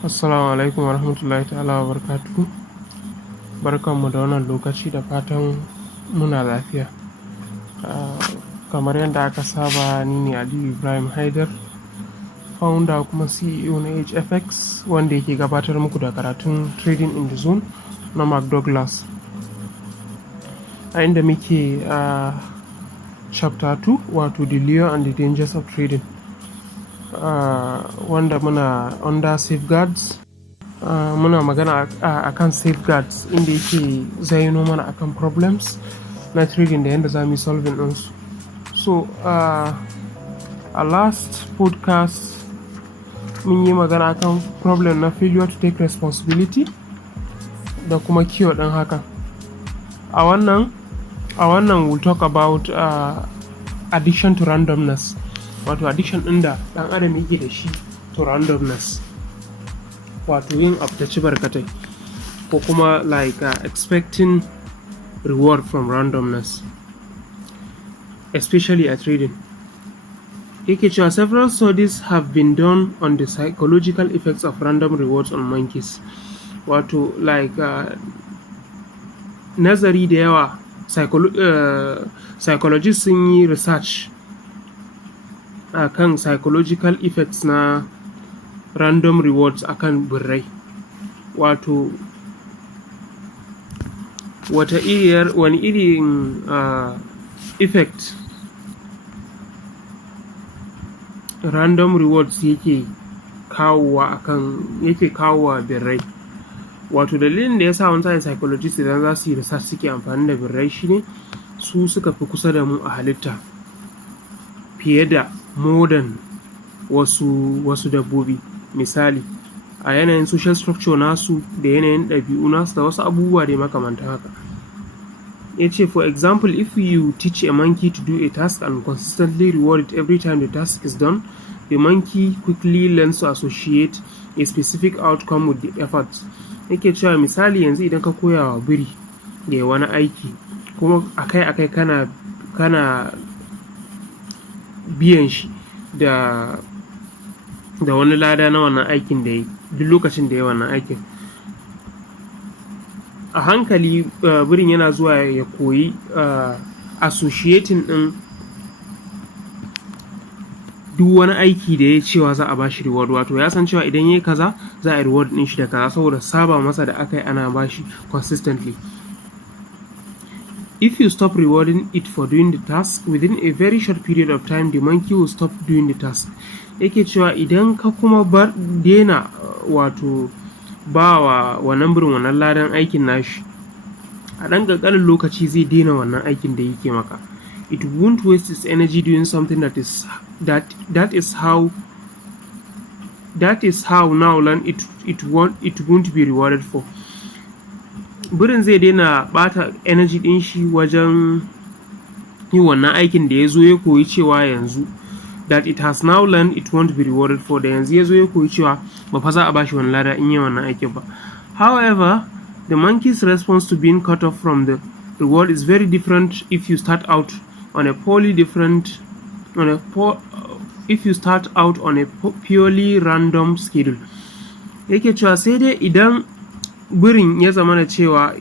Assalamu alaikum wa rahmatullahi ta'ala wa barakatuhu. Barkanmu da wannan lokaci da fatan muna lafiya. Kamar yadda aka saba, ni ne Aliyu Ibrahim Haidar, founder kuma CEO na HFX, wanda yake gabatar muku da karatun Trading in the Zone na Mark Douglas. A inda muke chapter 2, wato the lure and the dangers of trading. Wanda muna under safeguards. Muna magana akan safeguards, inda yake zaino mana akan problems na trading da yadda za mu yi solving ɗinsu. So a last podcast mun yi magana akan problem na failure to take responsibility da kuma cure ɗin haka. A wannan we'll talk about addiction to randomness, wato addiction ɗin da ɗan adam yake da shi to randomness, wato yin abu ta ci barkatai, ko kuma like expecting reward from randomness, especially at trading. Yake cewa several studies have been done on the psychological effects of random rewards on monkeys, wato like nazari da yawa, psychologists sun yi research akan psychological effects na random rewards akan birrai, wato wani irin effect random rewards yake kawowa birrai. Wato dalilin da yasa wani sa'in psychologists idan za su yi research suke amfani da birrai shine su suka fi kusa da mu a halitta fiye da modern wasu dabbobi. Misali, a yanayin social structure nasu da yanayin ɗabi'u nasu da wasu abubuwa dai makamantan haka. Ya ce, for example, if you teach a monkey to do a task and consistently reward it every time the task is done, the monkey quickly learns to associate a specific outcome with the effort. Yake cewa misali, yanzu idan ka koya wa biri da ya wani aiki kuma akai-akai kana biyan shi da wani lada na wannan aikin da ya yi duk lokacin da ya wannan aikin, a hankali birin yana zuwa ya koyi associating ɗin duk wani aiki da ya cewa za a ba shi reward. Wato ya san cewa idan ya yi kaza za a yi reward ɗin shi da kaza, saboda saba masa da aka yi ana ba shi consistently. If you stop rewarding it for doing the task, within a very short period of time, the monkey will stop doing the task. Yake cewa idan ka kuma daina wato ba wa wannan birin wannan ladan aikin nashi, a ɗan ƙanƙanin lokaci zai daina wannan aikin da yake maka. It won't waste its energy doing something that is how now learn it won't be rewarded for. Birin zai daina ɓata energy ɗin shi wajen yin wannan aikin da ya zo ya koyi cewa yanzu that it has now learned it won't be rewarded for, da yanzu ya zo ya koyi cewa ba fa za a bashi wani lada in yi wannan aikin ba. However, the monkey's response to being cut off from the reward is very different if you start out on a purely random schedule. Yake cewa sai dai idan birin ya zama na cewa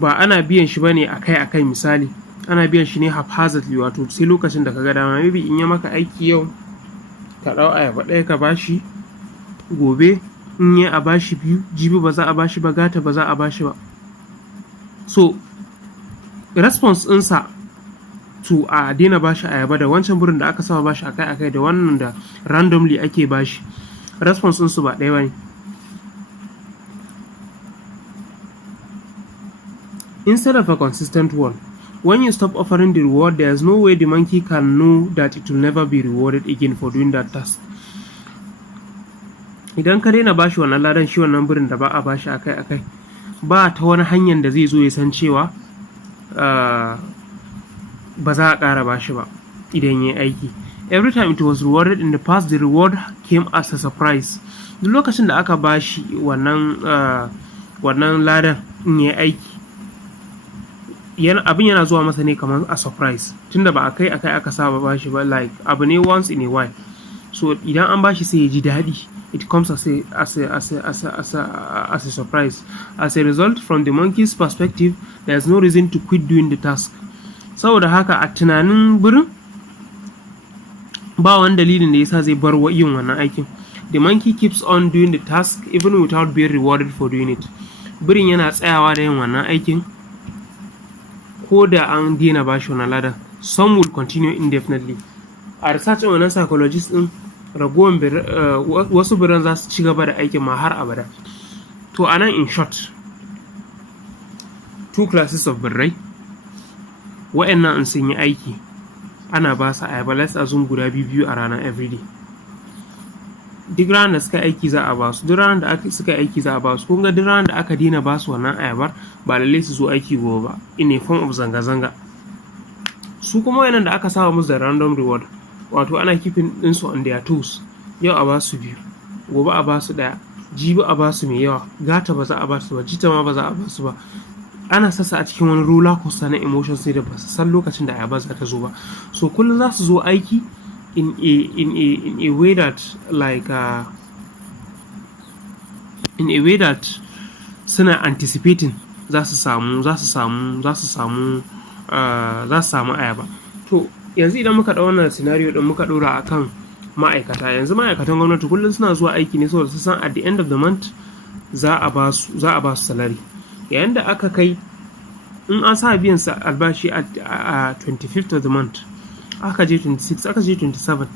ba ana biyan shi bane akai-akai, misali ana biyan shi ne haphazardly, wato sai lokacin da ka ga dama. Maybe in ya maka aiki yau ka ɗau ayaba ɗaya ka bashi, gobe in ya a bashi biyu, jibi ba za a bashi ba, gata ba za a bashi ba. So response ɗinsa to a daina bashi ayaba da wancan birin da aka saba bashi akai-akai da wannan da randomly ake bashi, response ɗinsu ba ɗaya bane. Instead of a consistent one, when you stop offering the reward, there is no way the monkey can know that it will never be rewarded again for doing that task. Idan ka daina bashi wannan ladan shi wannan birin da ba a bashi akai-akai, ba ta wani hanyar da zai zo ya san cewa ba za a ƙara bashi ba idan ya yi aiki. Every time it was rewarded in the past, the reward came as a surprise. Duk lokacin da aka bashi wannan ladan in ya yi aiki, abin yana zuwa masa ne kamar a surprise, tunda ba akai aka saba bashi ba, like abu ne once in a while. so idan an bashi sai ya ji daɗi. It comes as a surprise. As a result, from the monkey's perspective, there's no reason to quit doing the task. Saboda haka a tunanin birin ba wani dalilin da yasa zai bar yin wannan aikin. The monkey keeps on doing the task even without being rewarded for doing it. Birin yana tsayawa da yin wannan aikin ko da an daina bashi wannan ladan. Some will continue indefinitely. A research ɗin wannan psychologist ɗin, ragowar wasu biran za su ci gaba da aikin ma har abada. To a nan in short, two classes of birrai, wa'annan in sun yi aiki ana ba su ayaba, let's assume guda biyu a rana everyday. Duk ranar da suka aiki za a ba su, duk ranar da suka aiki za a ba su. Kun ga duk ranar da aka daina ba su wannan ayabar ba lallai su zo aiki gobe ba, in a form of zanga-zanga. Su kuma wayannan da aka saba musu da random reward, wato ana keeping ɗinsu on their toes. Yau a ba su 2, gobe a ba su 1, jibi a ba su mai yawa, gata ba za a ba su ba, jita ma ba za a ba su ba. Ana sassa a cikin wani roller coaster na emotions sai da ba su san lokacin da ayaba za ta zo ba. So kullum za su zo aiki in a way that like in a way that suna anticipating za su samu ayaba. To yanzu idan muka ɗau wannan scenario ɗin muka ɗora akan ma'aikata, yanzu ma'aikatan gwamnati kullum suna zuwa aiki ne saboda su san at the end of the month za a ba su salary. Yayin da aka kai in an sa biyan sa albashi a 25th of the month, aka je 26, aka je 27,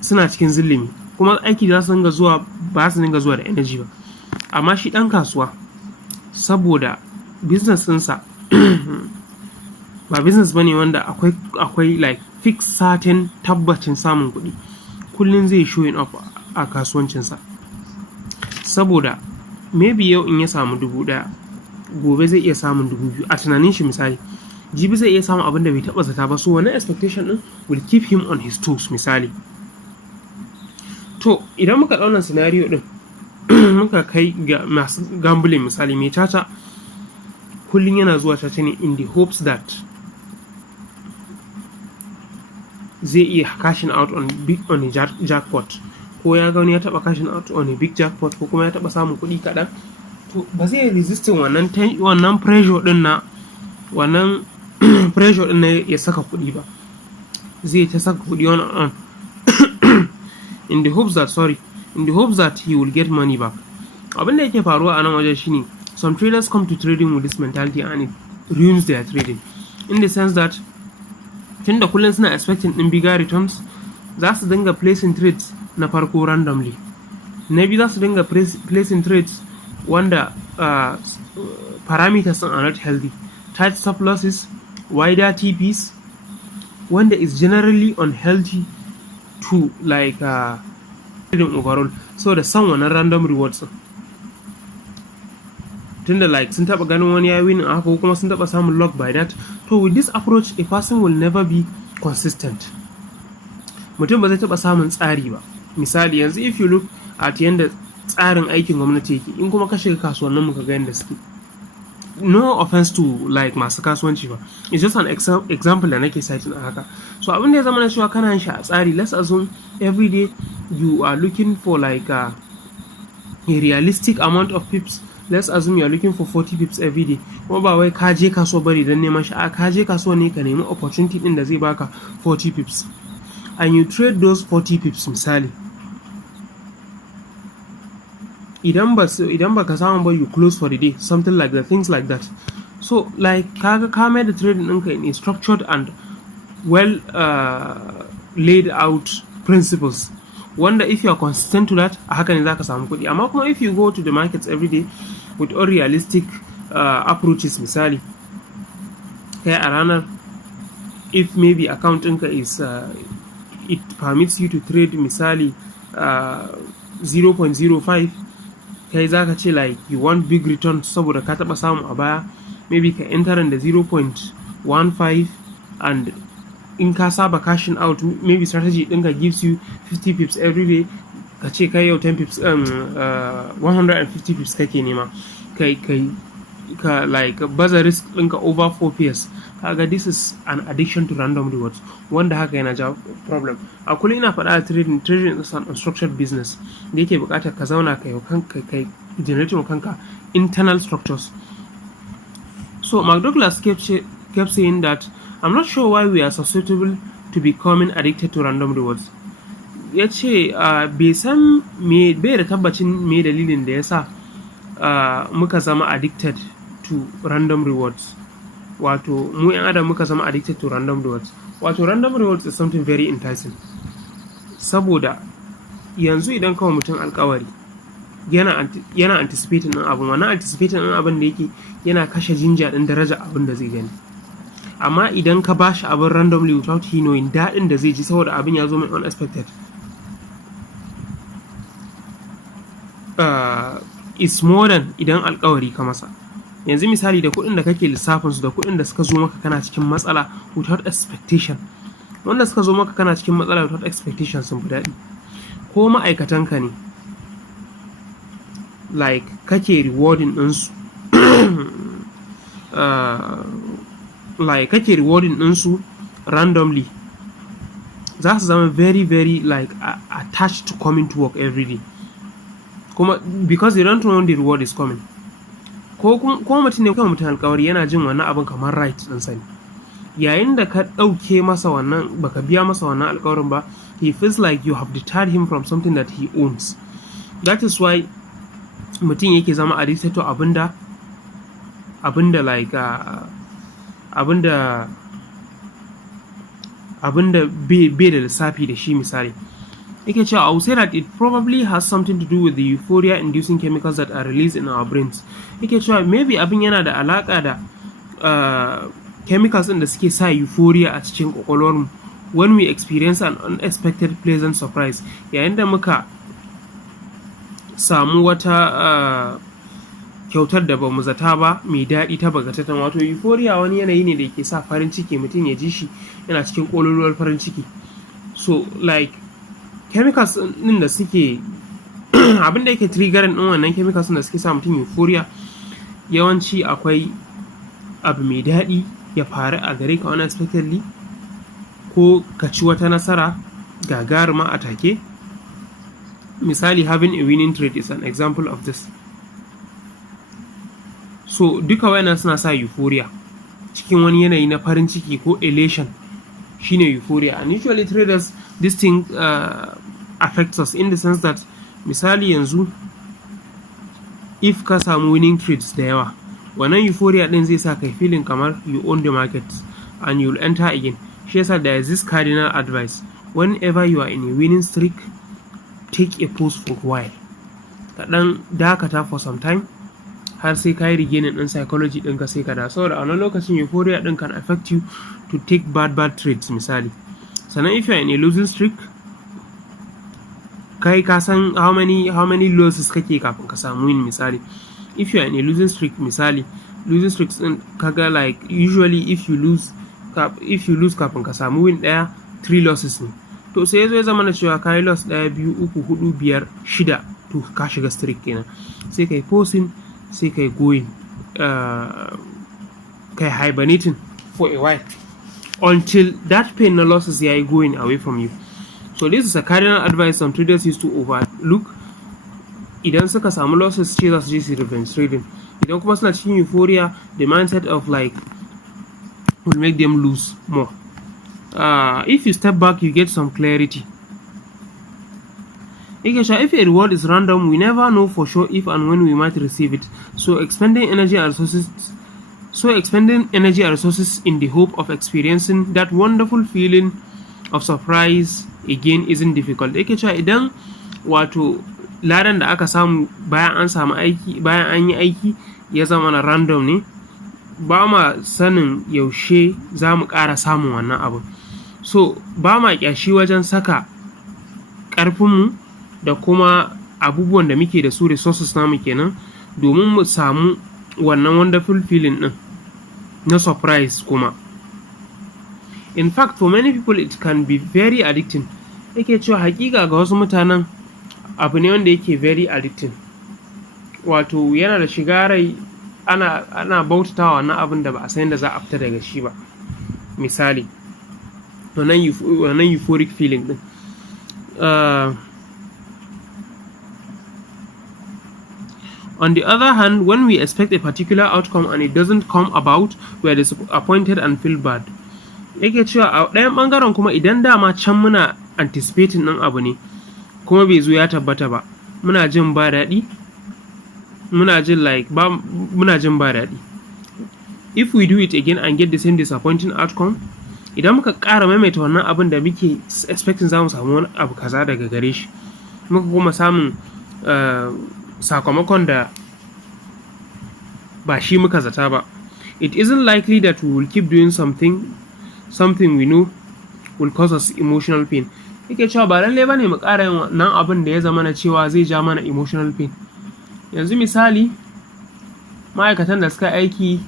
suna cikin zillimi kuma aiki da su dinga zuwa ba su dinga zuwa da energy ba. Amma shi ɗan kasuwa, saboda business ɗinsa ba business bane wanda akwai like fixed certain tabbacin samun kuɗi, kullum zai showing up a kasuwancinsa. Saboda maybe yau in ya samu 1,000, gobe zai iya samun 2,000 a tunanin shi misali, jibi zai iya samun abin da bai taɓa zata ba. So wani expectation ɗin will keep him on his toes misali. To idan muka ɗauna scenario ɗin muka kai ga masu gambling misali, mai caca kullum yana zuwa caca ne in the hopes that zai iya cashing out on a jackpot, ko ya gani ya taba cashing out on a big jackpot, ko kuma ya taba samun kuɗi kaɗan. To ba zai resisting wannan pressure din na ya saka kuɗi ba, zai ta saka kuɗi on in the hopes that he will get money back. Abin da yake faruwa a nan wajen shine some traders come to trading with this mentality and it ruins their trading, in the sense that tunda kullum suna expecting din bigger returns, za su dinga placing trades na farko randomly, na biyu za su dinga placing trades wanda parameters are not healthy, tight stop losses, wider TPs, wanda is generally unhealthy to like trading overall. So da san wannan random rewards tunda like sun taba ganin wani ya winning a haka, ko kuma sun taba samun luck by that. To with this approach a person will never be consistent, mutum ba zai taba samun tsari ba. Misali yanzu if you look at yanda tsarin aikin gwamnati yake, in kuma ka shiga kasuwannin mu ka ga yanda suke, no offense to like masu kasuwanci ba, it's just an example da nake citing a haka. So abin da ya zama na cewa kana yin shi a tsari, let's assume every day you are looking for like a realistic amount of pips. Let's assume you are looking for 40 pips every day, kuma ba wai ka je kasuwa bari don neman shi, a ka je kasuwa ne ka nemi opportunity din da zai baka 40 pips, and you trade those 40 pips misali. Idan ba ka samu ba, you close for the day, something like that, things like that. So like ka mai da trading ɗinka in a structured and well laid out principles, wanda if you are consistent to that, a haka ne za ka samu kuɗi. Amma kuma if you go to the markets every day with unrealistic approaches misali, kai a ranar if maybe account ɗinka is it permits you to trade misali 0.05, kai za ka ce like you want big return saboda ka taɓa samu a baya, maybe ka enter da 0.15, and in ka saba cashing out, maybe strategy ɗinka gives you 50 pips every day, ka ce kai yau 10 pips 150 pips kake nema, kai like baza risk ɗinka over 4 pairs, kaga this is an addiction to random rewards, wanda haka yana jawo problem. A kullum ina faɗa a trading is an unstructured business da yake buƙatar ka zauna kai generate wa kanka internal structures. So Mark Douglas kept saying that I'm not sure why we are susceptible to becoming addicted to random rewards. Ya ce bai da tabbacin me dalilin da ya sa muka zama addicted to random rewards. Wato mu 'yan adam muka zama addicted to random rewards. Wato random rewards is something very enticing. Saboda yanzu idan kawai mutum alkawari yana anticipating ɗin abin, wannan anticipating ɗin abin da yake yana kashe jinja ɗin daraja abin da zai gani. Amma idan ka bashi abin randomly without he knowing, daɗin da zai ji saboda abin ya zo mai unexpected is more than idan alkawari ka masa. Yanzu misali da kuɗin da kake lissafinsu da kuɗin da suka zo maka kana cikin matsala without expectation, wanda suka zo maka kana cikin matsala without expectation sun fi daɗi. Ko ma'aikatanka ne like kake rewarding ɗinsu like kake rewarding ɗinsu randomly, za su zama very very like attached to coming to work every day, kuma because they don't know when the reward is coming. Ko mutum ne kuma mutum alkawari yana jin wannan abin kamar right ɗinsa ne. Yayin da ka ɗauke masa wannan, baka biya masa wannan alkawarin ba, he feels like you have deterred him from something that he owns. That is why mutum yake zama addicted to abinda like abinda bai da lissafi da shi. Misali yake cewa I would say that it probably has something to do with the euphoria inducing chemicals that are released in our brains. Yake cewa maybe abin yana da alaka da chemicals ɗin da suke sa euphoria a cikin kwakwalwarmu when we experience an unexpected pleasant surprise, yayin da muka samu wata kyautar da bamu zata ba mai daɗi ta bagatatan. Wato euphoria wani yanayi ne da yake sa farin ciki, mutum ya ji shi yana cikin ƙololuwar farin ciki. So like chemicals ɗin da suke abin da yake triggering ɗin wannan chemicals ɗin da suke sa mutum euphoria, yawanci akwai abu mai daɗi ya faru a gare ka unexpectedly, ko ka ci wata nasara gagaruma a take. Misali having a winning trade is an example of this. So duka wayannan suna sa euphoria, cikin wani yanayi na farin ciki ko elation shine euphoria. And usually traders, this thing affects us in the sense that misali yanzu if ka samu winning trades da yawa, wannan euphoria din zai sa kai feeling kamar you own the market and you'll enter again. Shi yasa there is this cardinal advice: whenever you are in a winning streak, take a pause for a while. Ka dan dakata for some time har sai ka yi regaining din psychology ɗinka sai ka da, saboda a wannan lokacin euphoria din can affect you to take bad trades misali. Sannan if you are in a losing streak, kai ka san how many losses kake kafin ka samu win misali. If you are in a losing streak misali, losing streaks din kaga like usually if you lose kafin ka samu win ɗaya 3 losses ne. To sai yazo ya zama na cewa kai loss 1 2 3 4 5 6, to ka shiga streak kenan. Sai kai pausing, sai kai going kai hibernating for a while until that pain na losses yayi going away from you. So this is a cardinal advice some traders used to overlook. Idan suka samu losses ce za su je su revenge trading. Idan kuma suna cikin euphoria, the mindset of like will make them lose more. If you step back, you get some clarity. If a reward is random, we never know for sure if and when we might receive it. So expending energy and resources in the hope of experiencing that wonderful feeling of surprise again isn't difficult. Idan wato ladan da aka samu bayan an yi aiki ya zama na random ne, ba ma sanin yaushe za mu ƙara samun wannan abu. So ba ma ƙyashi wajen saka ƙarfinmu da kuma abubuwan da muke da su, resources namu kenan, domin mu samu wannan wonderful feeling ɗin na surprise kuma. In fact, for many people it can be very addicting. Yake cewa hakika ga wasu mutanen abu ne wanda yake very addicting. Wato yana da shiga rai ana bautatawa wannan abin da ba a san da za a fita daga shi ba. Misali, wannan euphoric feeling din. On the other hand, when we expect a particular outcome and it doesn't come about, we are disappointed and feel bad. Yake cewa a ɗayan ɓangaren kuma idan dama can muna anticipating ɗin abu ne kuma bai zo ya tabbata ba, muna jin ba daɗi. If we do it again and get the same disappointing outcome, idan muka ƙara maimaita wannan abin da muke expecting za mu samu wani abu kaza daga gare shi, muka kuma samun sakamakon da ba shi muka zata ba, it isn't likely that we will keep doing something we know will cause us emotional pain. Yake cewa ba lallai bane mu ƙara yin wannan abin da ya zama na cewa zai ja mana emotional pain. Yanzu misali, ma'aikatan da suka aiki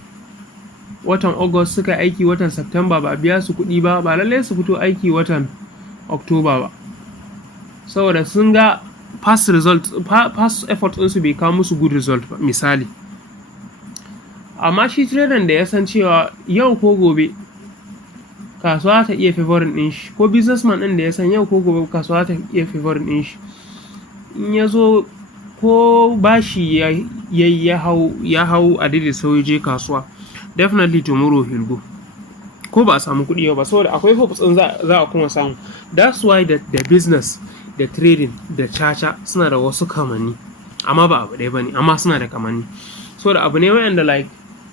watan August suka aiki watan September ba a biya su kuɗi ba, ba lallai su fito aiki watan October ba, saboda sun ga past effort ɗinsu bai kawo musu good result ba misali. Amma shi trader da ya san cewa yau ko gobe kasuwa ta iya favorin ɗin shi, ko businessman ɗin da ya san yau ko gobe kasuwa ta iya favorin ɗin shi, in ya zo ko bashi ya hau a daidai sau je kasuwa, definitely tomorrow he'll go, ko ba a samu kuɗi ba, saboda akwai hopes ɗin za a kuma samu. That's why the business, da trading, da caca suna da wasu kamanni, amma ba abu ɗaya ba ne, amma suna da kamanni. So da abu ne wa'anda like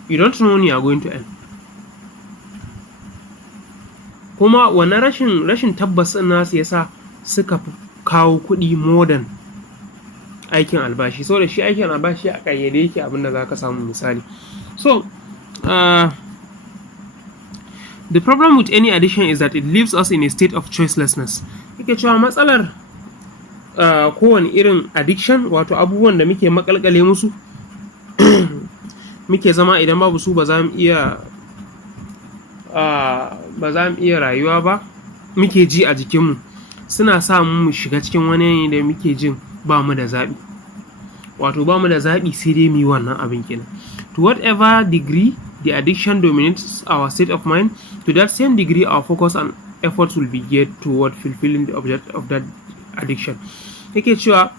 you don't know when you are going to end. Kuma wannan rashin tabbas ɗin nasu yasa suka kawo kuɗi more than aikin albashi, saboda shi aikin albashi a ƙayyade yake abinda za ka samu misali. So the problem with any addiction is that it leaves us in a state of choicelessness. Yake cewa matsalar kowane irin addiction, wato abubuwan da muke makalkale musu muke zama idan babu su ba za mu iya rayuwa ba, muke ji a jikinmu, suna sa mu shiga cikin wani yanayi da muke jin ba mu da zaɓi, wato ba mu da zaɓi sai dai mu yi wannan abin kenan. To whatever degree the addiction dominates our state of mind, to that same degree our focus and efforts will be geared toward fulfilling the object of that addiction. Yake cewa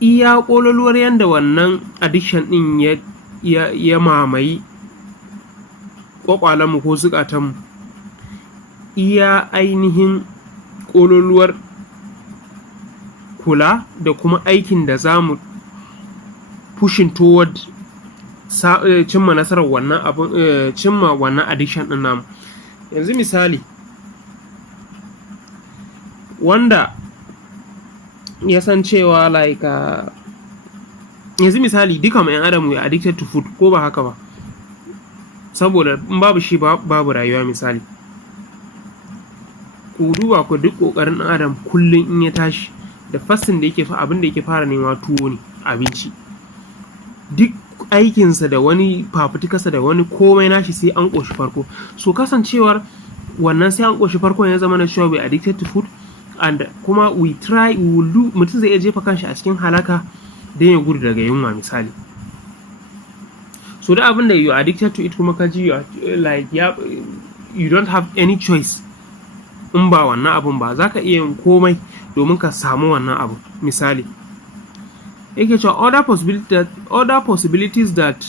iya ƙololuwar yanda wannan addiction ɗin ya mamaye ƙwaƙwalenmu ko zukatanmu, iya ainihin ƙololuwar kula da kuma aikin da za mu pushing toward cimma nasarar wannan abin, cimma wannan addiction ɗin namu. Yanzu misali, wanda ya san cewa like yanzu misali duka mai adam we are addicted to food, ko ba haka ba, saboda in babu shi babu rayuwa misali. Ku duba ku duk ƙoƙarin ɗan adam kullum in ya tashi da fasting da yake abin da yake fara nema tuwo ne, abinci. Duk aikinsa da wani fafutukarsa da wani komai nashi sai an ƙoshi farko. So kasancewar wannan sai an ƙoshi farko ya zama na cewa we addicted to food, and kuma we will do, mutum zai iya jefa kanshi a cikin halaka don ya gudu daga yunwa misali. So da abin da you are addicted to it kuma ka ji you don't have any choice in ba wannan abun ba, za ka iya yin komai domin ka samu wannan abu misali. Yake cewa other possibilities that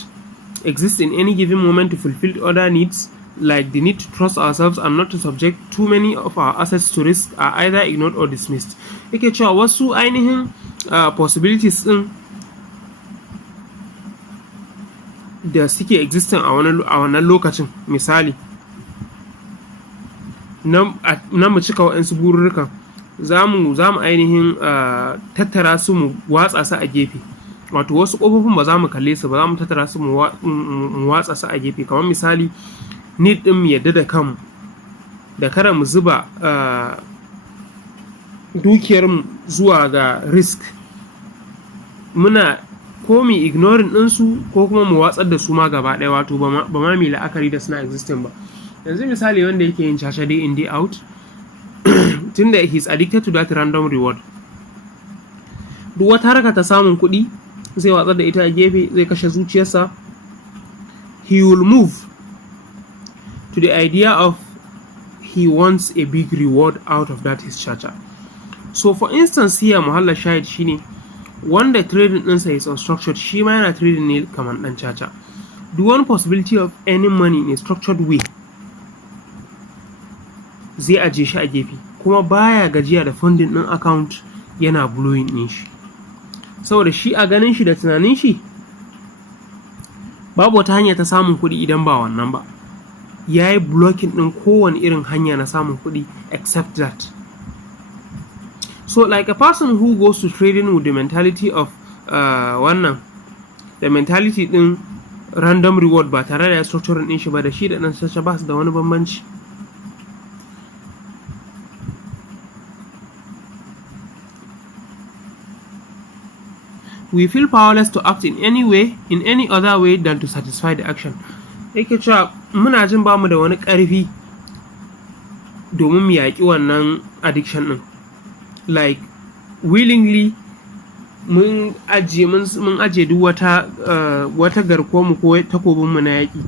exist in any given moment to fulfill other needs, like the need to trust ourselves and not to subject too many of our assets to risk, are either ignored or dismissed. Yake cewa wasu ainihin possibilities din da suke existing a wannan lokacin misali na mu cika waɗansu bururrukan, za mu ainihin tattara su mu watsa su a gefe, wato wasu ƙofofin ba za mu kalle su ba, za mu tattara su mu watsa su a gefe. Kamar misali need ɗin mu yadda da kanmu, da kada mu zuba dukiyarmu zuwa ga risk, muna ko mu ignoring ɗinsu ko kuma mu watsar da su ma gaba ɗaya, wato ba ma mu la'akari da suna existing ba. Yanzu misali wanda yake yin caca day in day out, tunda he's addicted to that random reward, duk wata harka ta samun kuɗi zai watsar da ita a gefe, zai kashe zuciyarsa. He will move to the idea of he wants a big reward out of that his caca. So for instance here muhallar shahid shine wanda trading ɗinsa is unstructured, shi ma yana trading ne kamar ɗan caca. The one possibility of earning money in a structured way zai ajiye shi a gefe, kuma baya gajiya da funding ɗin account yana blowing ɗin shi, saboda shi a ganin shi da tunanin shi babu wata hanya ta samun kuɗi idan ba wannan ba. Ya yi blocking ɗin kowane irin hanya na samun kuɗi except that. So like a person who goes to trading with the mentality of the mentality ɗin random reward ba tare da ya structure ɗin shi ba, da shi da ɗan caca ba su da wani bambanci. We feel powerless to act in any other way than to satisfy the action. Yake cewa muna jin bamu da wani ƙarfi domin mu yaƙi wannan addiction ɗin. Like willingly mun ajiye duk wata garkuwar mu ko takobin mu na yaƙi.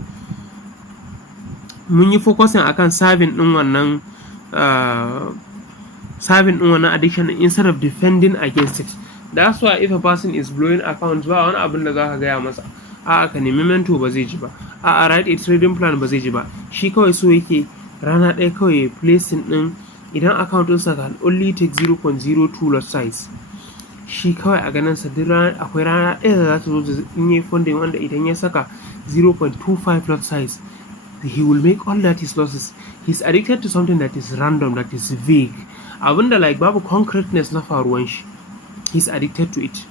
Mun yi focusing akan serving ɗin wannan addiction instead of defending against it. That's why if a person is blowing accounts ba wani abin da za ka gaya masa, a'a ka nemi mentor ba zai ji ba, a'a write a trading plan ba zai ji ba. Shi kawai so yake rana ɗaya kawai placing ɗin, idan account ɗinsa can only take 0.02 lot size, shi kawai a ganin sa duk rana akwai rana ɗaya da za ta zo in yi funding wanda idan ya saka 0.25 lot size he will make all that his losses. He's addicted to something that is random, that is vague, abinda like babu concreteness na faruwan shi. He's addicted to it.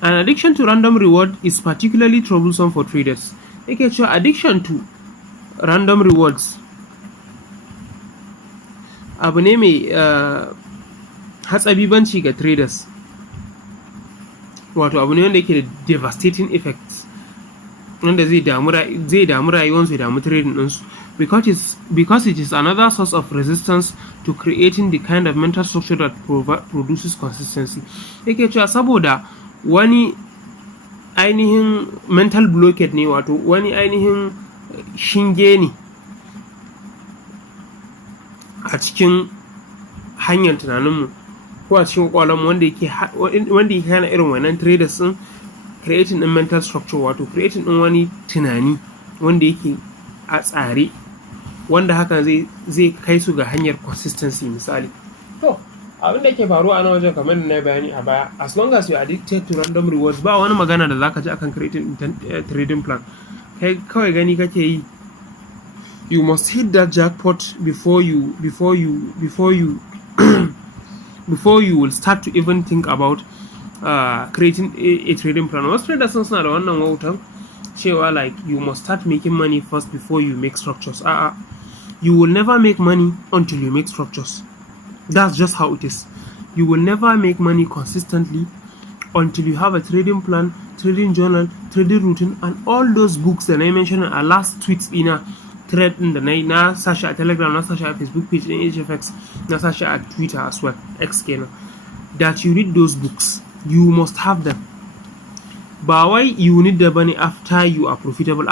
An addiction to random reward is particularly troublesome for traders. Yake cewa addiction to random rewards abu ne mai hatsabibanci ga traders, wato abu ne wanda yake da devastating effects, wanda zai damu rayuwarsu, ya damu trading ɗinsu, because it is another source of resistance to creating the kind of mental structure that produces consistency. Yake cewa saboda wani ainihin mental blockade ne, wato wani ainihin shinge ne a cikin hanyar tunaninmu ko a cikin kwakwalwarmu wanda yake hana irin wannan traders din creating din mental structure, wato creating din wani tunani wanda yake a tsare, wanda hakan zai kai su ga hanyar consistency. Misali, to abin da ke faruwa a nan wajen kamar da na bayani a baya, as long as you are addicted to random rewards ba wani magana da zaka ji akan creating trading plan. Kai kawai gani kake yi you must hit that jackpot before you will start to even think about creating a trading plan. Wasu traders suna da wannan wautan cewa like you must start making money first before you make structures. You will never make money until you make structures. That's just how it is. You will never make money consistently until you have a trading plan, trading journal, trading routine, and all those books that I mentioned in our last tweets ina thread in the na sashi a Telegram, na sashi a Facebook page in HFX, na sashi a Twitter as well, X kenan, that you read those books. You must have them. Ba wai you need them bane after you are profitable.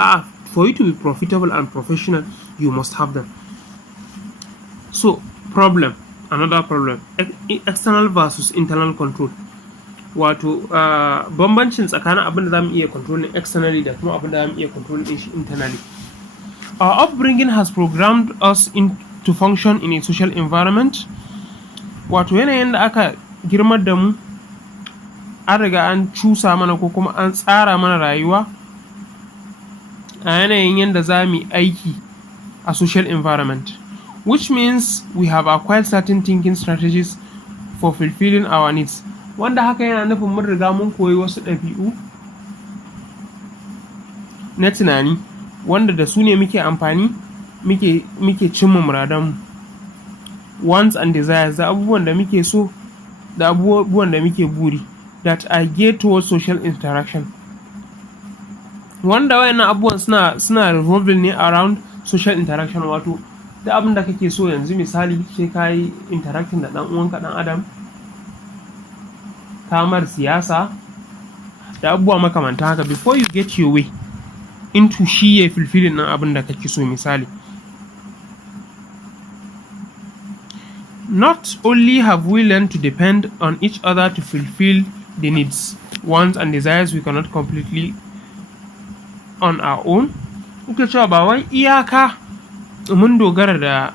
For you to be profitable and professional, you must have them. So another problem, external versus internal control. Wato bambancin tsakanin abin da zamu iya controlling externally da kuma abin da zamu iya controlling shi internally. Our upbringing has programmed us to function in a social environment. Wato yanayin da aka girmar da mu an riga an cusa mana ko kuma an tsara mana rayuwa a yanayin yadda za mu aiki a social environment, which means we have acquired certain thinking strategies for fulfilling our needs. Wanda haka yana nufin mun riga mun koyi wasu ɗabi'u na tunani wanda da su ne muke amfani muke cimma muradanmu, wants and desires, da abubuwan da muke so da abubuwan da muke buri, that are geared towards social interaction. Wanda wayannan abubuwan suna revolving ne around social interaction, wato da abin da kake so yanzu misali sai ka yi interacting da ɗan uwanka ɗan adam, kamar siyasa da abubuwa makamanta haka before you get your way into shi ya fulfilling ɗin abin da kake so. Misali, not only have we learned to depend on each other to fulfill the needs, wants and desires we cannot completely on our own. Kuke cewa ba wai iyaka mun dogara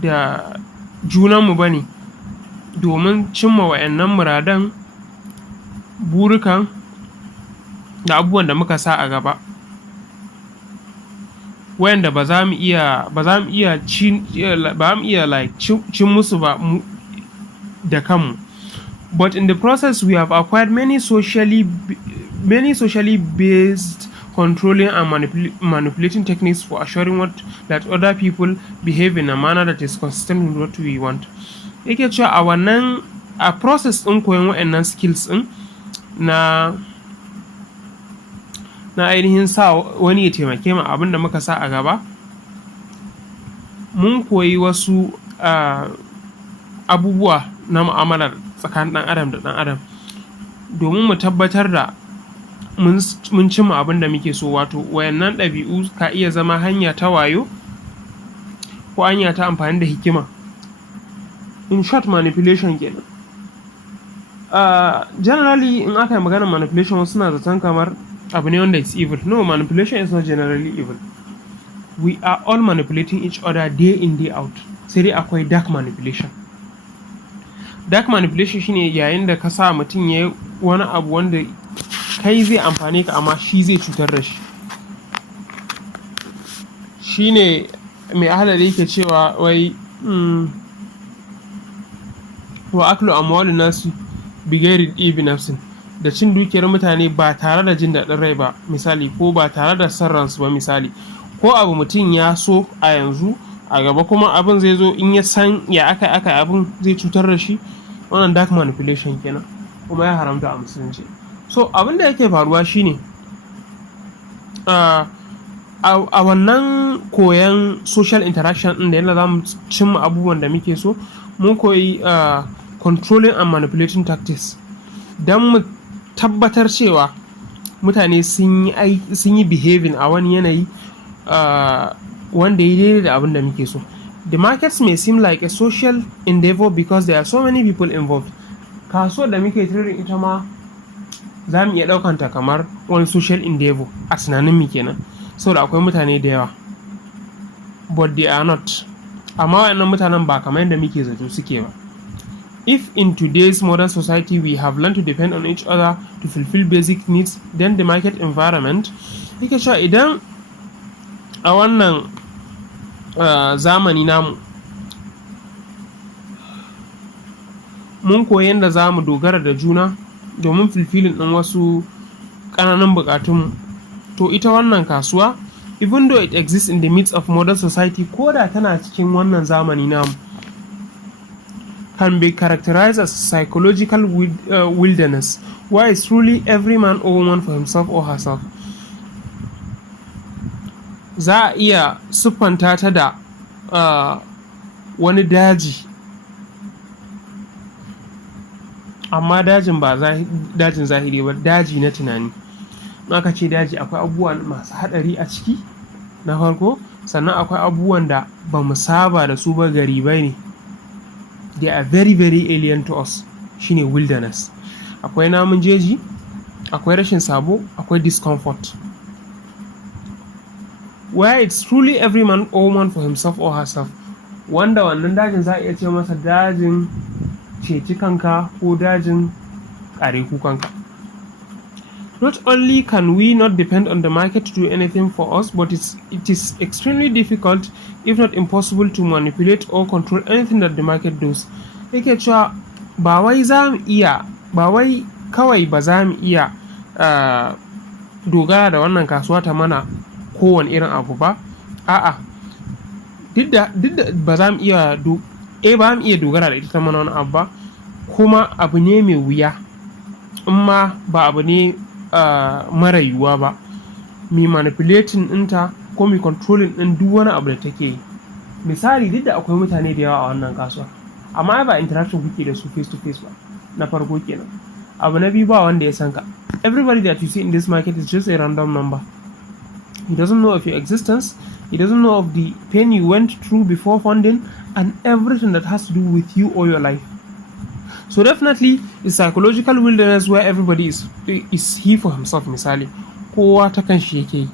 da junanmu ba ne domin cimma wa'annan muradan, burukan da abubuwan da muka sa a gaba, wayanda ba za mu iya cin musu ba da kanmu. But in the process we have acquired many socially based controlling and manipulating techniques for assuring that other people behave in a manner that is consistent with what we want. Yake cewa a process ɗin koyon wa'annan skills ɗin na ainihin sa wani ya taimake mu abin da muka sa a gaba, mun koyi wasu abubuwa na mu'amalar tsakanin ɗan adam da ɗan adam domin mu tabbatar da mun cimma abin da muke so. Wato wayannan ɗabi'u ka iya zama hanya ta wayo ko hanya ta amfani da hikima. In short, manipulation kenan. Generally in aka yi maganar manipulation wasu suna zaton kamar abu ne wanda is evil. No, manipulation is not generally evil. We are all manipulating each other day in day out. Sai dai akwai dark manipulation. Dark manipulation shine yayin da ka sa mutum ya yi wani abu wanda kai zai amfane ka amma shi zai cutar da shi. Shine mai ahalari yake cewa wai wa aklu amwalun nasi bighairi ibi nafsin, da cin dukiyar mutane ba tare da jin daɗin rai ba misali, ko ba tare da son ransu ba misali, ko abu mutum ya so a yanzu a gaba kuma abin zai zo in ya san ya aka abin zai cutar da shi. Wannan dark manipulation kenan kuma ya haramta a musulunci. So abin da yake faruwa shine a wannan koyan social interaction ɗin da yadda za mu cimma abubuwan da muke so, mun koyi controlling and manipulating tactics don mu tabbatar cewa mutane sun yi behaving a wani yanayi wanda ya daidai da abin da muke so. The markets may seem like a social endeavor because there are so many people involved. Kasuwar da muke trading ita ma za mu iya ɗaukanta kamar wani social endeavor a tunanin mu kenan, saboda akwai mutane da yawa, but they are not. Amma waɗannan mutanen ba kamar yadda muke zato suke ba. If in today's modern society we have learned to depend on each other to fulfill basic needs, then the market environment, yake cewa idan a wannan zamani namu mun koyi yadda za mu dogara da juna domin fulfilling ɗin wasu ƙananan buƙatunmu, to ita wannan kasuwa, even though it exists in the midst of modern society, ko da tana cikin wannan zamani namu, can be characterized as psychological wilderness, where it's truly every man or woman for himself or herself. Za a iya siffanta ta da wani daji, amma dajin ba dajin zahiri ba, daji na tunani. Aka ce daji akwai abubuwa masu haɗari a ciki na farko, sannan akwai abubuwan da ba mu saba da su ba, garibai ne, they are very very alien to us, shine wilderness. Akwai namun jeji, akwai rashin sabo, akwai discomfort, where it's truly every man or woman for himself or herself, wanda wannan dajin za a iya ce masa dajin ceci kanka ko dajin kare kukanka. Not only can we not depend on the market to do anything for us, but it is extremely difficult, if not impossible, to manipulate or control anything that the market does. Yake cewa ba wai kawai ba za mu iya dogara da wannan kasuwa ta mana kowane irin abu ba, a'a, duk da ba za mu iya dogara da ita ta mana wani abu ba, kuma abu ne mai wuya, amma ba abu ne mara yiwuwa ba, mai manipulating ɗinta ko mai controlling ɗin duk wani abu da take yi. Misali, duk da akwai mutane da yawa a wannan kasuwa, amma ba interaction kuke da su face to face ba, na farko kenan. Abu na biyu, ba wanda ya san ka. Everybody that you see in this market is just a random number. He doesn't know of your existence. He doesn't know of the pain you went through before funding and everything that has to do with you or your life. So definitely it's psychological wilderness where everybody is he for himself, misali. Kowa ta kan shi yake yi.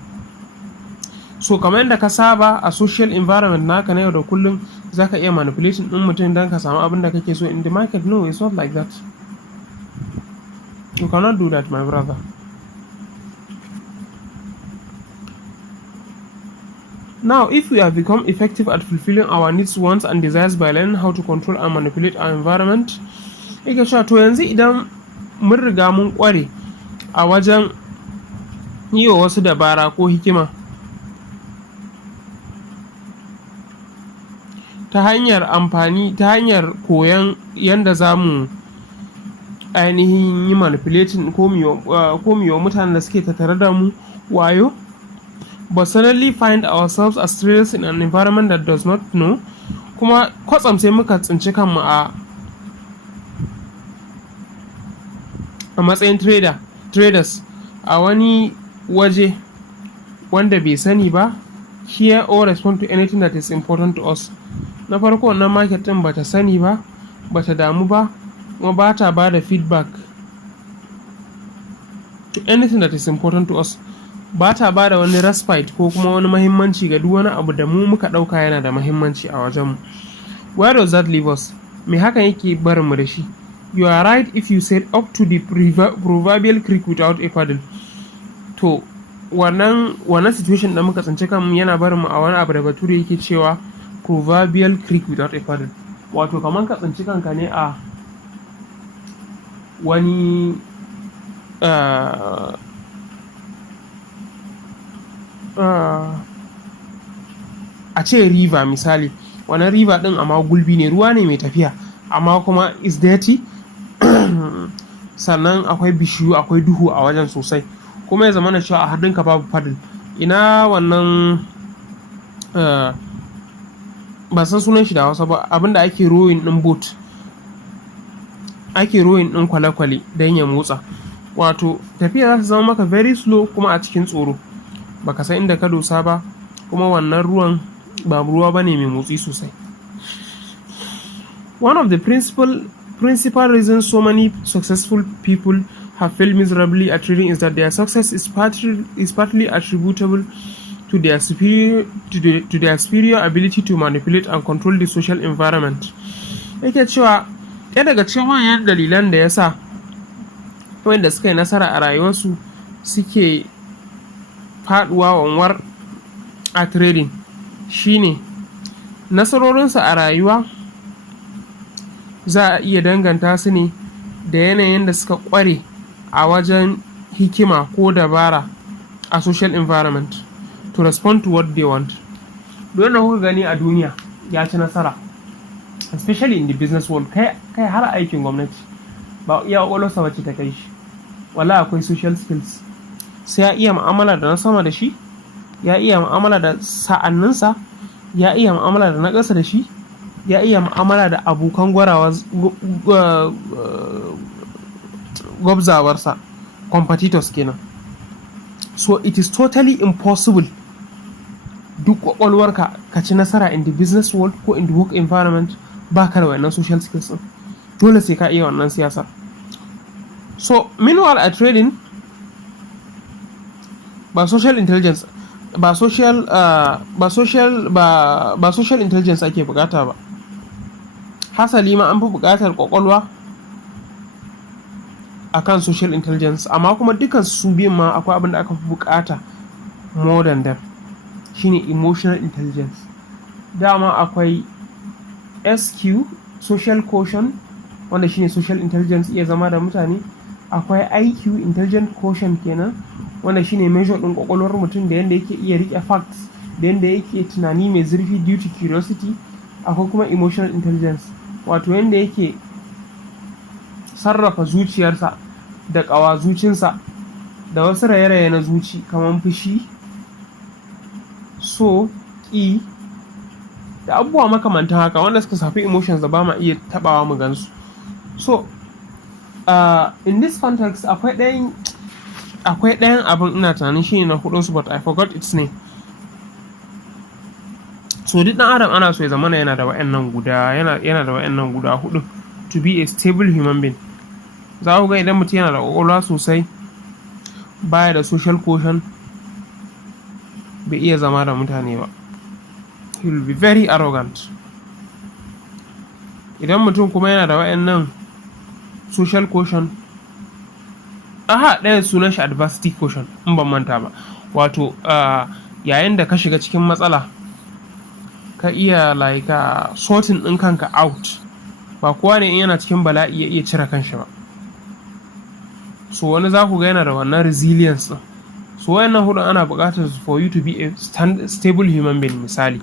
So kamar yadda ka saba a social environment naka na yau da kullum, zaka iya manipulating ɗin mutum don ka samu abin da kake so. In the market, no, it's not like that. You cannot do that, my brother. Now, if we have become effective at fulfilling our needs, wants, and desires by learning how to control and manipulate our environment, yake cewa to yanzu idan mun riga mun kware a wajen yi wa wasu dabara ko hikima ta hanyar koyon yadda za mu ainihin yi manipulating ko miyo mutanen da suke tattare da mu wayo, but suddenly find ourselves as traders in an environment that does not know, kuma kwatsam sai muka tsinci kanmu a matsayin traders a wani waje wanda bai sani ba, hear or respond to anything that is important to us. Na farko, wannan market din bata sani ba, bata damu ba, kuma bata ba da feedback to anything that is important to us. Bata ba da wani respite ko kuma wani mahimmanci ga duk wani abu da mu muka dauka yana da mahimmanci a wajenmu. Where does that leave us? Me hakan yake barin mu da shi? You are right if you said up to the proverbial creek without a paddle. To wannan situation da muka tsinci kanmu yana barin mu a wani abu da bature yake cewa proverbial creek without a paddle. Wato kaman ka tsinci kanka ne a wani a ce river misali. Wannan river din amma gulbi ne, ruwa ne mai tafiya amma kuma is dirty. Sannan akwai bishiyu, akwai duhu a wajen sosai, kuma ya zama na cewa a hannunka babu paddle. Ina wannan ba san sunan shi da Hausa ba, abinda ake rowing din boat, ake rowing din kwale-kwale don ya motsa. Wato tafiya za ta zama maka very slow kuma a cikin tsoro, baka san inda ka dosa ba, kuma wannan ruwan ba ruwa bane mai motsi sosai. One of the principal reasons so many successful people have failed miserably at trading is that their success is partly attributable to their superior ability to manipulate and control the social environment. Yake cewa ɗaya daga cikin manyan dalilan da yasa wanda suka yi nasara a rayuwarsu suke faduwa wanwar a trading shine nasarorinsu a rayuwa za a iya danganta su ne da yanayin da suka kware a wajen hikima ko dabara a social environment to respond to what they want. Don da kuka gani a duniya ya ci nasara, especially in the business world, kai har aikin gwamnati ba iya kwakwalwarsa bace ta kai shi. Wala akwai social skills, sai ya iya mu'amala da na sama da shi, ya iya mu'amala da sa'anninsa, ya iya mu'amala da na ƙasa da shi, ya iya mu'amala da abokan gwabzawarsa, competitors kenan. So it is totally impossible duk kwakwalwarka ka ci nasara in the business world ko in the work environment ba ka da wannan social skills din. Dole sai ka iya wannan siyasa. So meanwhile a trading ba social intelligence ba social intelligence ake bukata ba, hasali ma an fi bukatar kwakwalwa akan social intelligence, amma kuma dukan su biyun ma akwai abin da aka fi bukata more than them, shine emotional intelligence. Dama akwai SQ, social quotient, wanda shine social intelligence, iya zama da mutane. Akwai IQ, intelligent quotient kenan, wanda shine measure din kwakwalwar mutum da yanda yake iya rike facts, da yanda yake tunani mai zurfi due to curiosity. Akwai kuma emotional intelligence, wato yanda yake sarrafa zuciyarsa da zucinsa da wasu raye-raye na zuci kamar fushi, so, ƙi da abubuwa makamantan haka wanda suka shafi emotions da ba ma iya tabawa mu gansu. So In this context akwai ɗayan abin ina tunanin shi ne na hudunsu, but I forgot its name. So duk ɗan adam ana so ya zama yana da wa'annan guda hudu to be a stable human being. Za ku ga idan mutum yana da ƙwaƙwalwa sosai, baya da social quotient, bai iya zama da mutane ba. He will be very arrogant. Idan mutum kuma yana da wa'annan social quotient, ɗaya sunan shi adversity quotient in ban manta ba. Wato yayin da ka shiga cikin matsala, ka iya sorting ɗin kanka out. Ba kowa ne in yana cikin bala'i ya iya cire kanshi ba. So wani za ku ga yana da wannan resilience ɗin. So wayannan hudun ana buƙatar for you to be a stable human being misali.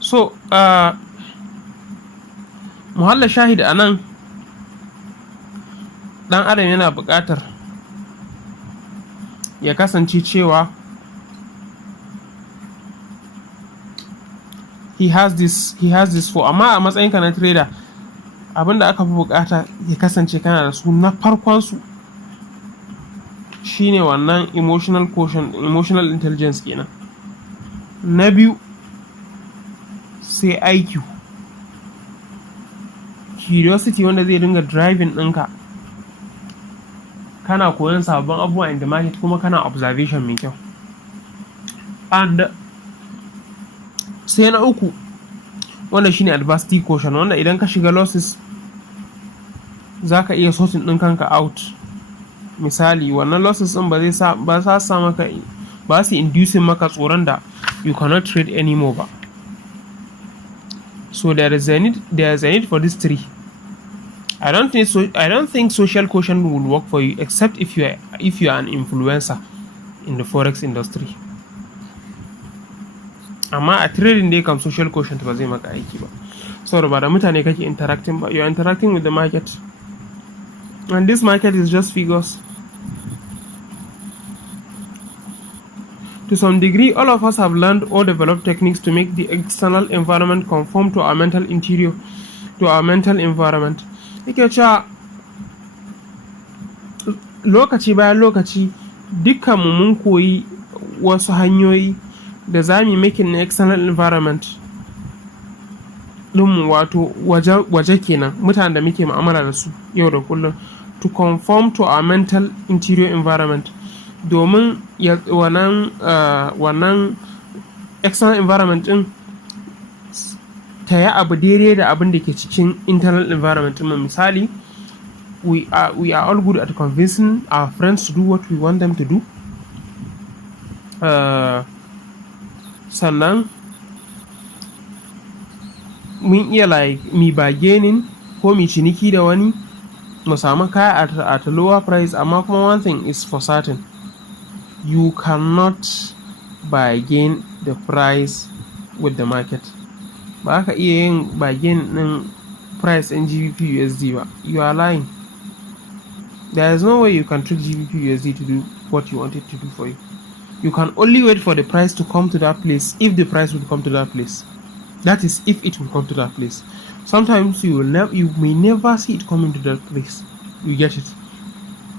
So muhalla shahid a nan, ɗan adam yana buƙatar ya kasance cewa he has this for, amma a matsayinka na trader abinda aka fi buƙata ya kasance kana da su na farkon su shine wannan emotional quotient, emotional intelligence kenan. Na biyu sai IQ, curiosity, wanda zai dinga driving ɗinka, kana koyon sababbin abubuwa in the market, kuma kana observation mai kyau. And sai na uku wanda shine adversity quotient, wanda idan ka shiga losses za ka iya sorting ɗin kanka out. Misali wannan losses ɗin ba su inducing maka tsoron da you cannot trade anymore ba. So there is a need for these three. I don't think social quotient will work for you except if you are an influencer in the forex industry. Amma a trading dai kam social quotient ba zai maka aiki ba, saboda ba da mutane kake interacting ba. You are interacting with the market, and this market is just figures. To some degree, all of us have learned or developed techniques to make the external environment conform to our mental environment. Yake cewa lokaci bayan lokaci dukkanmu mun koyi wasu hanyoyi da za mu making na external environment ɗinmu, wato waje kenan, mutanen da muke mu'amala da su yau da kullum, to conform to our mental interior environment, domin wannan external environment ɗin ta yi abu daidai da abin da ke cikin internal environment ɗin. Misali, we are all good at convincing our friends to do what we want them to do. Sannan mun iya mi bargaining ko mi ciniki da wani mu samu kaya at a lower price, amma kuma one thing is for certain, you cannot bargain the price with the market. Ba ka iya yin bargain ɗin price in GBP USD ba. You are lying. There is no way you can trick GBP USD to do what you want it to do for you. You can only wait for the price to come to that place, if the price will come to that place. That is, if it will come to that place. Sometimes you may never see it coming to that place. You get it?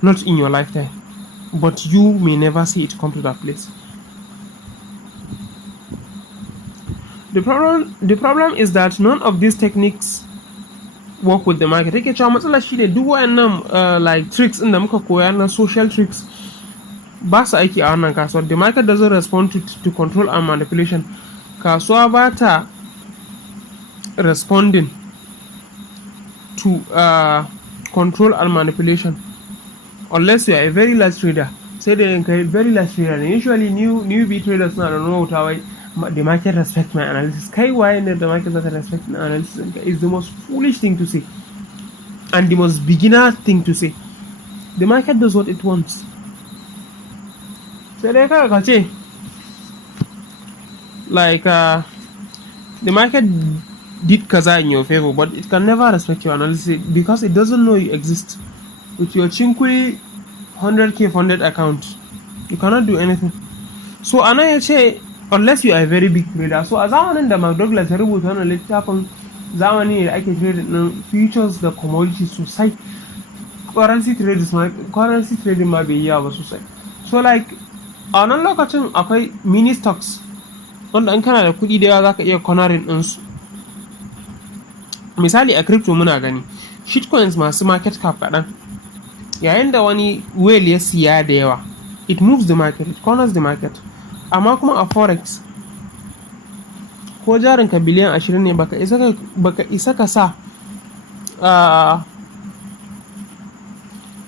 Not in your lifetime, but you may never see it come to that place. The problem is that none of these techniques work with the market. Take cewa matsala shi ne duk wayannan tricks in da muka koya na social tricks ba su aiki a wannan kasuwar. The market doesn't respond to control and manipulation. Kasuwa ba ta responding to control and manipulation unless you are a very large trader. Sai da yanka very large trader ne. Usually newbie traders suna da nuna wuta wai the market respect my analysis. Kai waye ne the market doesn't respect my analysis is the most foolish thing to say and the most beginner thing to say. The market does what it wants. Sai dai kaga ce the market did kaza in your favor, but it can never respect your analysis because it doesn't know you exist. With your chinkuri 100k funded account, you cannot do anything. So ana ya ce unless you are a very big trader. So a zamanin da McDouglas ya rubuta wannan littafin, zamani ne da ake trade din futures da commodities sosai. currency trading ma bai yi yawa ba sosai. So like a wannan lokacin akwai mini stocks wanda in kana da kuɗi da yawa zaka iya cornering ɗinsu. Misali a crypto muna gani shitcoins masu market cap kaɗan, yayin da wani whale ya siya da yawa, it moves the market, it corners the market. Amma kuma a forex ko jarin ka biliyan 20 ne baka isa ka sa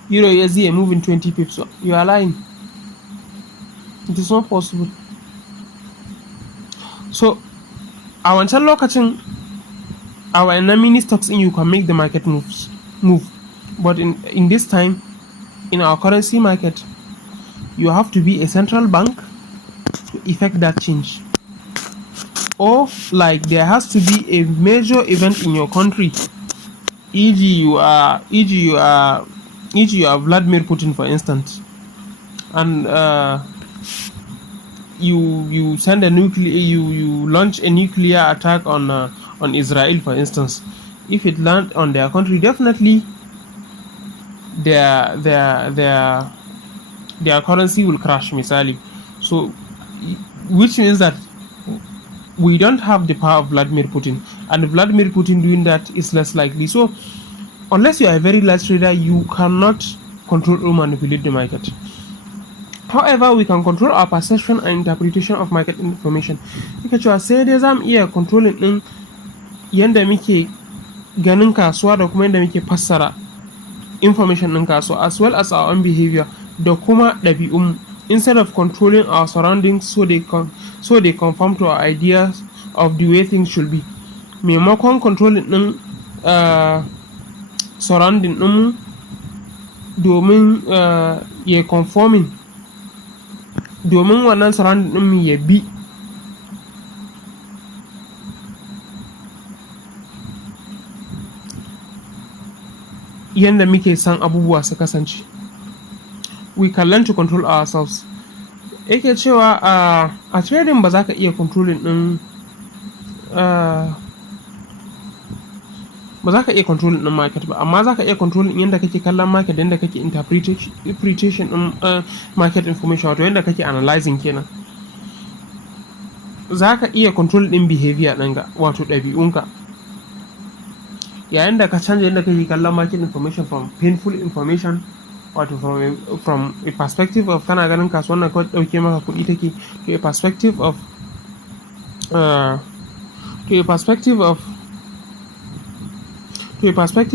euro USD ya moving 20 pips. You are lying. It is not possible. So a wancan lokacin a wayannan mini stocks in you can make the market move. But in this time, in our currency market, you have to be a central bank to effect that change. Or like there has to be a major event in your country, e.g. you are Vladimir Putin, for instance, and you send you launch a nuclear attack on Israel, for instance. If it lands on their country, definitely their currency will crash, misali. So which means that we don't have the power of Vladimir Putin, and Vladimir Putin doing that is less likely. So unless you are a very large trader, you cannot control or manipulate the market. However, we can control our perception and interpretation of market information. Yake cewa sai dai za mu iya controlling din yanda muke ganin kasuwa da kuma yanda muke fassara information din kasuwa, as well as our own behavior da kuma ɗabi'un, instead of controlling our surroundings so they conform to our ideas of the way things should be. Maimakon controlling din surrounding din domin ya conforming, domin wannan surrounding din ya bi yanda muke san abubuwa su kasance. We can learn to control ourselves. Yake cewa a trading ba za ka iya controlling din ba za ka iya controlling din market ba, amma za ka iya controlling yanda kake kallon market, yanda kake interpretation din market information, wato yanda kake analyzing kenan. Za ka iya controlling din behavior ɗinka, wato ɗabi'unka, yayin da ka canza yanda kake kallon market information from painful information, wato from a perspective of kana ganin kasuwan nan kawai ɗauke maka kuɗi take, to a perspective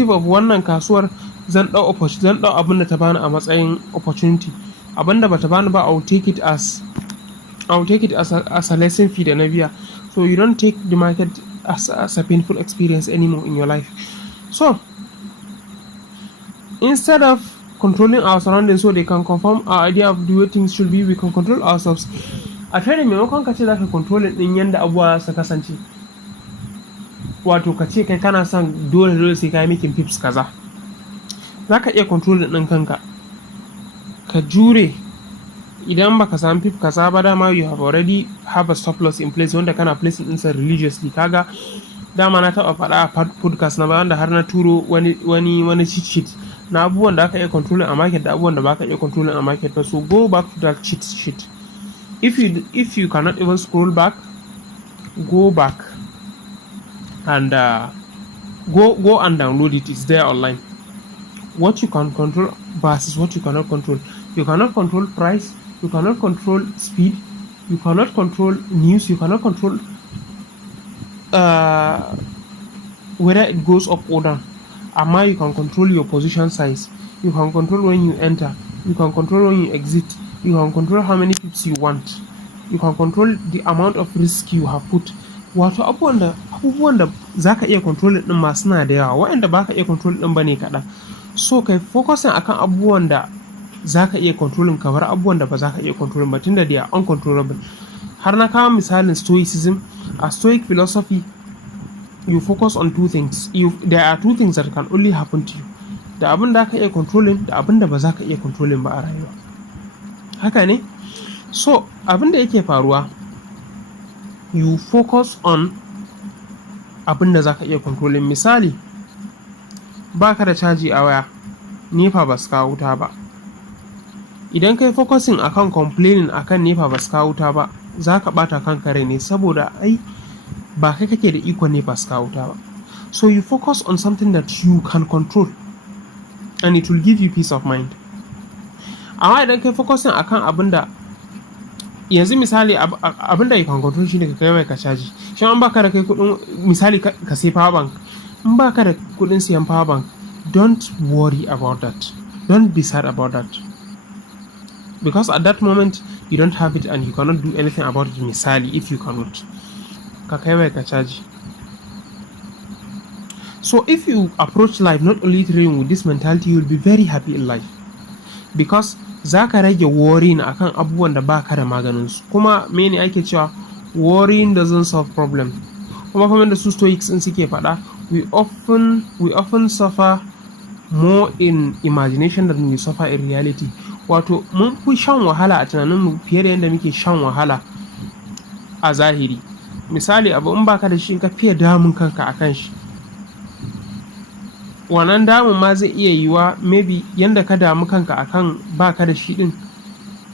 of wannan kasuwar zan ɗau abin da ta bani a matsayin opportunity, abin da bata bani ba I will take it as a lesson fee da na biya. So you don't take the market as a painful experience anymore in your life. So instead of controlling our surroundings so they can conform our idea of the way things should be, we can control ourselves. A trading, maimakon ka ce za ka control din yanda abubuwa su kasance, wato ka ce kai kana son dole sai ka yi making pips kaza, za ka iya control din kanka, ka jure. Idan baka samu pip kaza ba, dama you have already have a stop loss in place wanda kana placing ɗinsa religiously. Kaga dama na taɓa faɗa a podcast na bayan da har na turo wani cheat sheet na abubuwan da aka iya controlling a market da abubuwan da baka iya controlling a market ba. So go back to that cheat sheet. If you cannot even scroll back, go back and go and download it. It's there online. What you can control versus what you cannot control. You cannot control price, you cannot control speed, you cannot control news, you cannot control whether it goes up or down. Amma you can control your position size, you can control when you enter, you can control when you exit, you can control how many pips you want, you can control the amount of risk you have put. Wato abubuwan da za ka iya control din ma suna da yawa, waɗanda ba ka iya control din ba ne kaɗan. So kai focusing akan abubuwan da za ka iya controlling, kamar abubuwan da ba za ka iya controlling ba, tunda they are uncontrollable. Har na kawo misalin stoicism. A stoic philosophy, you focus on two things. There are two things that can only happen to you. Da abin da ka iya controlling da abin da ba za ka iya controlling ba a rayuwa. Haka ne? So abin da yake faruwa, you focus on abin da za ka iya controlling. Misali, ba ka da caji a waya, nepa ba su kawo wuta ba. Idan kai focusing akan complaining akan nepa ba su kawo wuta ba, za ka ɓata kanka rai ne, saboda ai ba kai kake da ikon nepa su kawo wuta ba. So you focus on something that you can control and it will give you peace of mind. Amma idan kai focusing akan abin da yanzu misali abin da you can control shine ka kai mai ka caji. Shin an baka da kai kudin misali ka sai power bank, in baka da kudin siyan power bank, don't worry about that, don't be sad about that, because at that moment you don't have it and you cannot do anything about it. Misali, if you cannot, ka kai mai ka caji. So if you approach life not only trading with this mentality, you will be very happy in life, because za ka rage worrying akan abubuwan da ba ka da maganinsu. Kuma mene ake cewa worrying doesn't solve problem. Kuma kamar da su stoics in suke faɗa, we often suffer more in imagination than we suffer in reality. Wato mun fi shan wahala a tunaninmu fiye da yadda muke shan wahala a zahiri. Misali, abu in baka da shi, ka fiye damun kanka akan shi, wannan damun ma zai iya yiwa maybe yanda ka damu kanka akan baka da shi din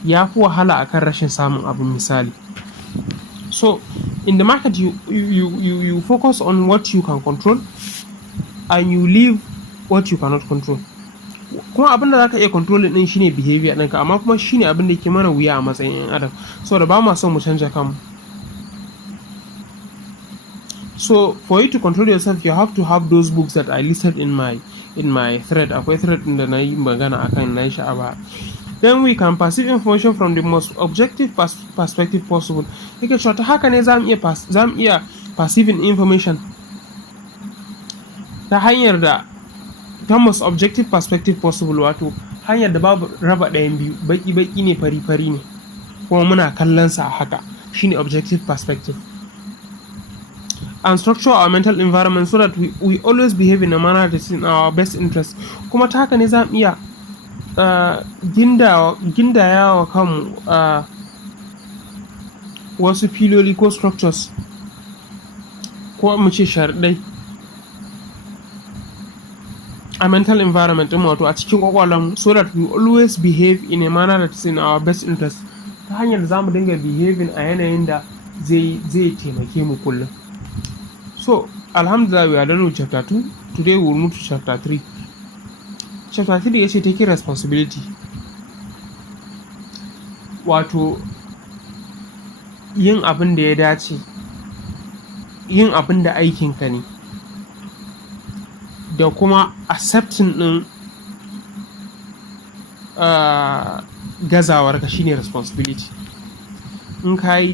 ya fi wahala akan rashin samun abu. Misali, so in the market you focus on what you can control and you leave what you cannot control. Kuma abin da zaka iya control din shine behavior ɗinka, amma kuma shine abin da yake mana wuya a matsayin 'yan adam, saboda ba ma son mu canja kanmu. So for you to control yourself, you have to have those books that I listed in my thread. Akwai thread din da na yi magana akan na yi sha'aba. Then we can perceive information from the most objective perspective possible. Yake cewa ta haka ne za mu iya perceiving information ta hanyar da ta most objective perspective possible, wato hanyar da babu raba ɗayan biyu, baki ne fari ne, kuma muna kallon sa haka, shine objective perspective. And structure our mental environment so that we always behave in a manner that is in our best interest. Kuma ta haka ne za mu iya gindaya wa kanmu wasu filoli ko structures, ko mu ce sharaɗai a mental environment ɗin, wato a cikin kwakwalwarmu, so that we always behave in a manner that is in our best interest, ta hanyar da za mu dinga behaving a yanayin da zai taimake mu kullum. So alhamdulillah, we are done with chapter 2. Today we will move to chapter 3. Chapter 3 yace taking responsibility, wato yin abin da ya dace, yin abin da aikinka ne, da kuma accepting din gazawarka shine responsibility. In kai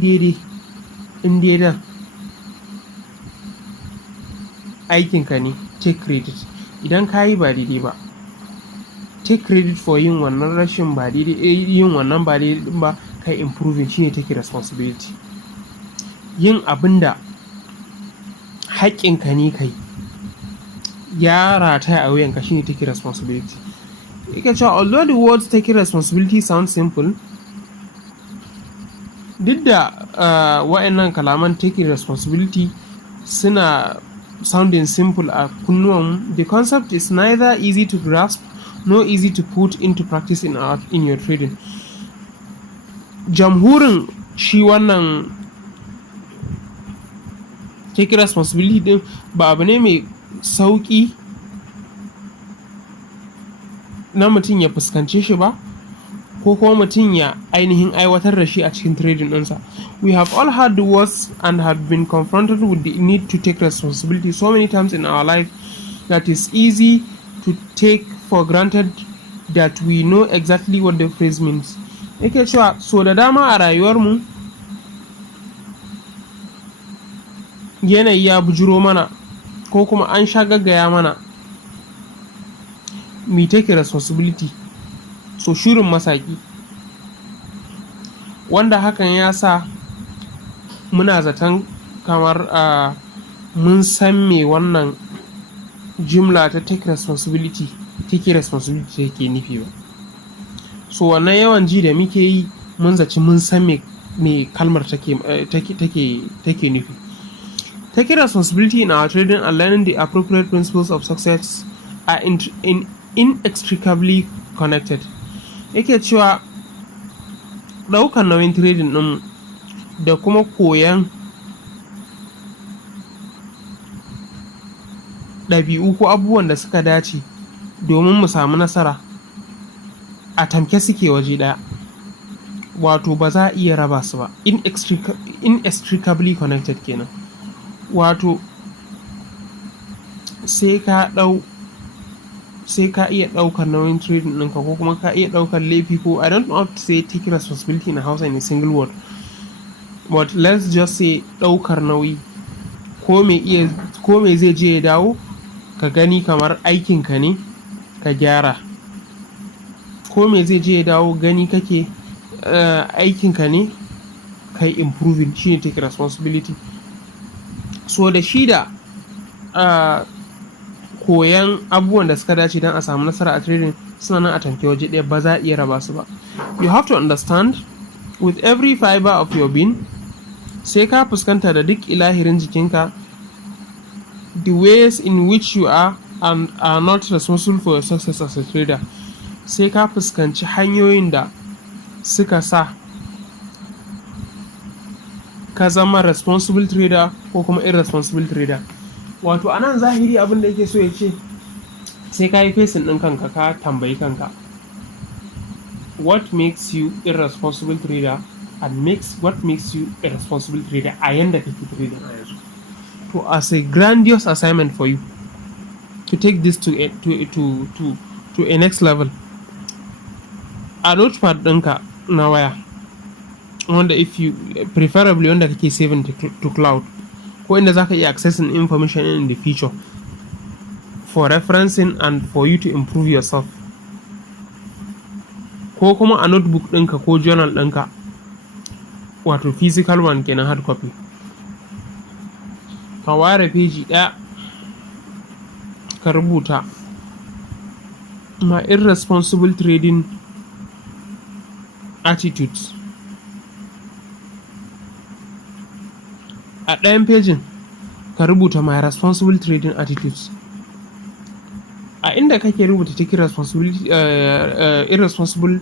daidai, in daidai aikinka ne, take credit. Idan ka yi ba daidai ba, take credit for yin wannan rashin ba daidai, yin wannan ba daidai ba, kai improving, shine take responsibility. Yin abin da haƙƙinka ne kai, ya rataya a wuyanka, shine take responsibility. Yake cewa although the words taking responsibility sound simple, duk da wa'annan kalaman taking responsibility suna sounding simple a kunnuwan, the concept is neither easy to grasp nor easy to put into practice in your trading. Jamhurin shi wannan take responsibility din ba abu ne mai sauki na mutum ya fuskance shi ba, ko kuma mutum ya ainihin aiwatar da shi a cikin trading ɗinsa. We have all heard the words and have been confronted with the need to take responsibility so many times in our life that it's easy to take for granted that we know exactly what the phrase means. Yake cewa so da dama a rayuwarmu yanayi ya bujuro mana, ko kuma an sha gaggaya mana mu take responsibility, so shirin masaki, wanda hakan ya sa muna zaton kamar mun san me wannan jimla ta take responsibility take nufi ba. So wannan yawan ji da muke yi, mun zaci mun san me kalmar take nufi. Taking responsibility in our trading and learning the appropriate principles of success are inextricably connected. Yake cewa ɗaukar nauyin trading ɗin da kuma koyan ɗabi'u ko abubuwan da suka dace domin mu samu nasara a tamke suke waje ɗaya, wato ba za a iya raba su ba. Inextricably connected kenan, wato sai ka iya ɗaukar nauyin trading ɗinka ko kuma ka iya ɗaukar laifi, ko I don't want to say take responsibility in Hausa in a single word, but let's just say ɗaukar nauyi ko me zai je ya dawo ka gani kamar aikinka ne ka gyara, ko me zai je ya dawo gani kake aikinka ne ka yi improving, shine take responsibility. So da shi da koyan abubuwan da suka dace don a samu nasara a trading suna nan a tamke waje ɗaya, ba za a iya raba su ba. You have to understand with every fiber of your being, sai ka fuskanta da duk ilahirin jikinka, the ways in which you are and are not responsible for your success as a trader. Sai ka fuskanci hanyoyin da suka sa ka zama responsible trader ko kuma irresponsible trader. Wato a nan zahiri abin da yake so ya ce sai ka yi facing ɗin kanka, ka tambayi kanka what makes you irresponsible trader and what makes you irresponsible trader a yanda kake trading a yanzu. To as a grandiose assignment for you to take this to a next level, a notepad ɗinka na waya, wanda if you preferably wanda kake saving to cloud, ko inda zaka iya accessing information in the future for referencing and for you to improve yourself, ko kuma a notebook ɗinka ko journal ɗinka, wato physical one kenan, hard copy, ka ware peji ɗaya ka rubuta my irresponsible trading attitudes. A ɗayan pejin ka rubuta my responsible trading attitudes. A inda kake rubuta take irresponsible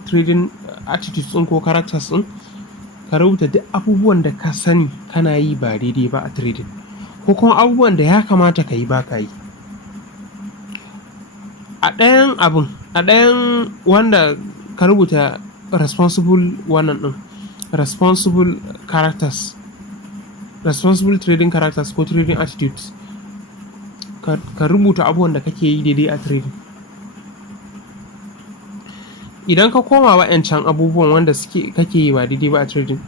trading attitudes ɗin ko characters ɗin, ka rubuta duk abubuwan da ka sani kana yi ba daidai ba a trading, ko kuma abubuwan da ya kamata ka yi ba ka yi. A ɗayan wanda ka rubuta responsible wannan ɗin, responsible trading characters ko trading attitudes, ka rubuta abubuwan da kake yi daidai a trading. Idan ka koma wa'yancan abubuwan wanda kake yi ba daidai ba a trading,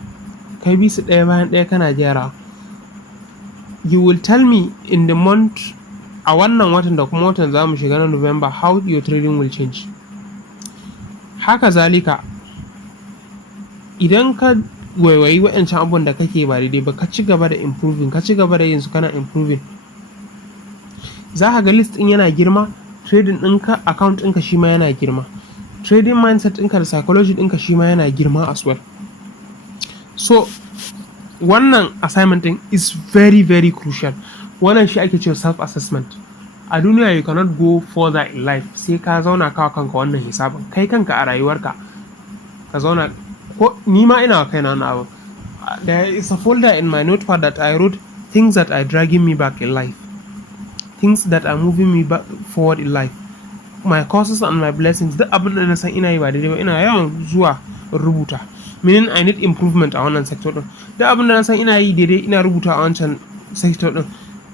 kai bi su ɗaya bayan ɗaya kana gyara, you will tell me in the month, a wannan watan da kuma watan za mu shiga na November, how your trading will change. Haka zalika idan ka waiwayi wa'yancan abubuwan da kake ba daidai ba, ka ci gaba da improving, ka ci gaba da yin su kana improving, za ka ga list ɗin yana girma, trading ɗinka, account ɗinka shi ma yana girma, trading mindset ɗinka da psychology ɗinka shi ma yana girma as well. So wannan assignment ɗin is very very crucial. Wannan shi ake cewa self assessment. A duniya you cannot go further in life sai ka zauna kawo kanka wannan hisabin, kai kanka a rayuwarka ka zauna. Ko ni ma ina kaina na abu. There is a folder in my notepad that I wrote things that are dragging me back in life, things that are moving me back forward in life, my causes and my blessings. Duk abin da na san ina yi ba daidai ba ina yawan zuwa rubuta, meaning I need improvement a wannan sector din. Duk abin da na san ina yi daidai ina rubuta a wancan sector din,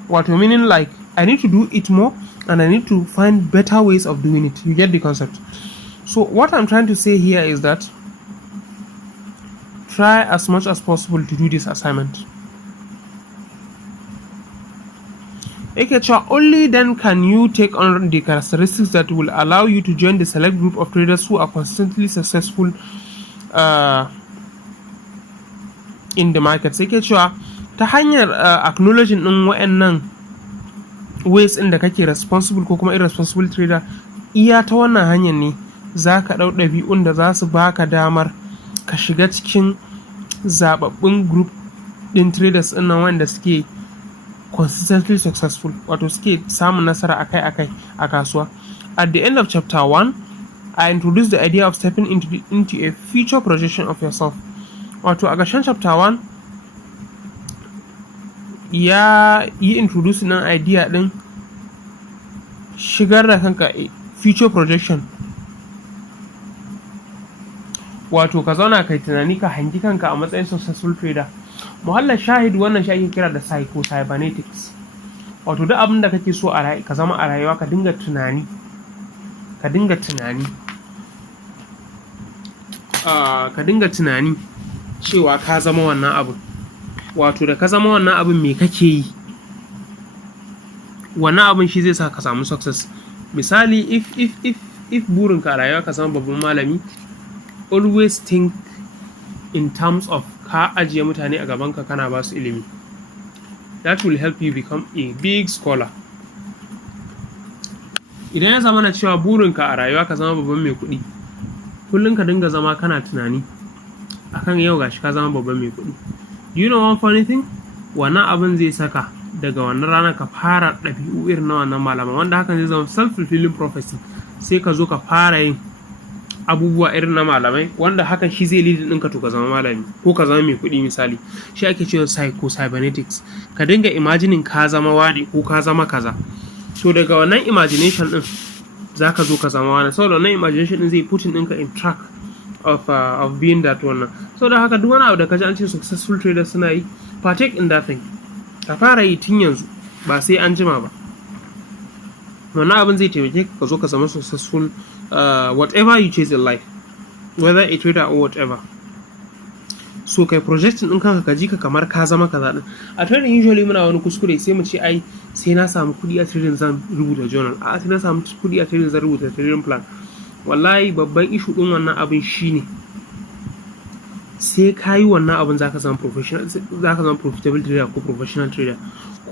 wato meaning like I need to do it more and I need to find better ways of doing it. You get the concept? So what I'm trying to say here is that try as much as possible to do this assignment. Only then can you take on the characteristics that will allow you to join the select group of traders who are consistently successful in the market. Sai ke cewa ta hanyar acknowledging ɗin wa'annan ways ɗin da kake responsible ko kuma irresponsible trader, iya ta wannan hanyar ne za ka ɗau ɗabi'un da za su baka damar ka shiga cikin zababbun group ɗin traders ɗin nan wanda suke consistently successful, wato suke samun nasara akai-akai a kasuwa. At the end of chapter 1, I introduced the idea of stepping into a future projection of yourself. Wato a ƙarshen chapter 1 ya yi introducing ɗin idea ɗin shigar da kanka a future projection. Wato ka zauna kai tunani ka hangi kanka a matsayin successful trader. Muhallar shahid wannan shi ake kira da cybernetics. Wato duk abin da kake so ka zama a rayuwa ka dinga tunani cewa ka zama wannan abin. Wato da ka zama wannan abin me kake yi, wannan abin shi zai sa ka samu success. Misali if burinka a rayuwa ka zama babban malami, always think in terms of ka ajiye mutane a gabanka kana ba su ilimi. That will help you become a big scholar. Idan ya zama na cewa burinka a rayuwa ka zama babban mai kuɗi, kullum ka dinga zama kana tunani akan yau gashi ka zama babban mai kuɗi. You know one funny thing? Wannan abin zai saka daga wannan ranar ka fara ɗabi'u irin na wannan malaman, wanda hakan zai zama self-fulfilling prophecy. Sai ka zo ka fara yin abubuwa irin na malamai, wanda hakan shi zai lead ɗinka to ka zama malami ko ka zama mai kuɗi misali. Shi ake cewa cybernetics. Ka dinga imagining ka zama wani ko ka zama kaza. So daga wannan imagination ɗin za ka zo ka zama wani. Saboda wannan imagination ɗin zai putin ɗinka in track of being that wannan. So da haka duk wani abu da ka ji an ce successful traders suna yi, partake in that thing. Ka fara yi tun yanzu ba sai an jima ba. Wannan abin zai taimake ka zo ka zama successful whatever you chase in life, whether a trader or whatever. So kai projecting ɗin kanka ka ji ka kamar ka zama kaza ɗin. A trading usually muna wani kuskure sai mu ce ai sai na samu kuɗi a trading zan rubuta journal, a sai na samu kuɗi a trading zan rubuta trading plan. Wallahi babban issue ɗin wannan abin shine sai ka yi wannan abin za ka zama profitable trader ko professional trader.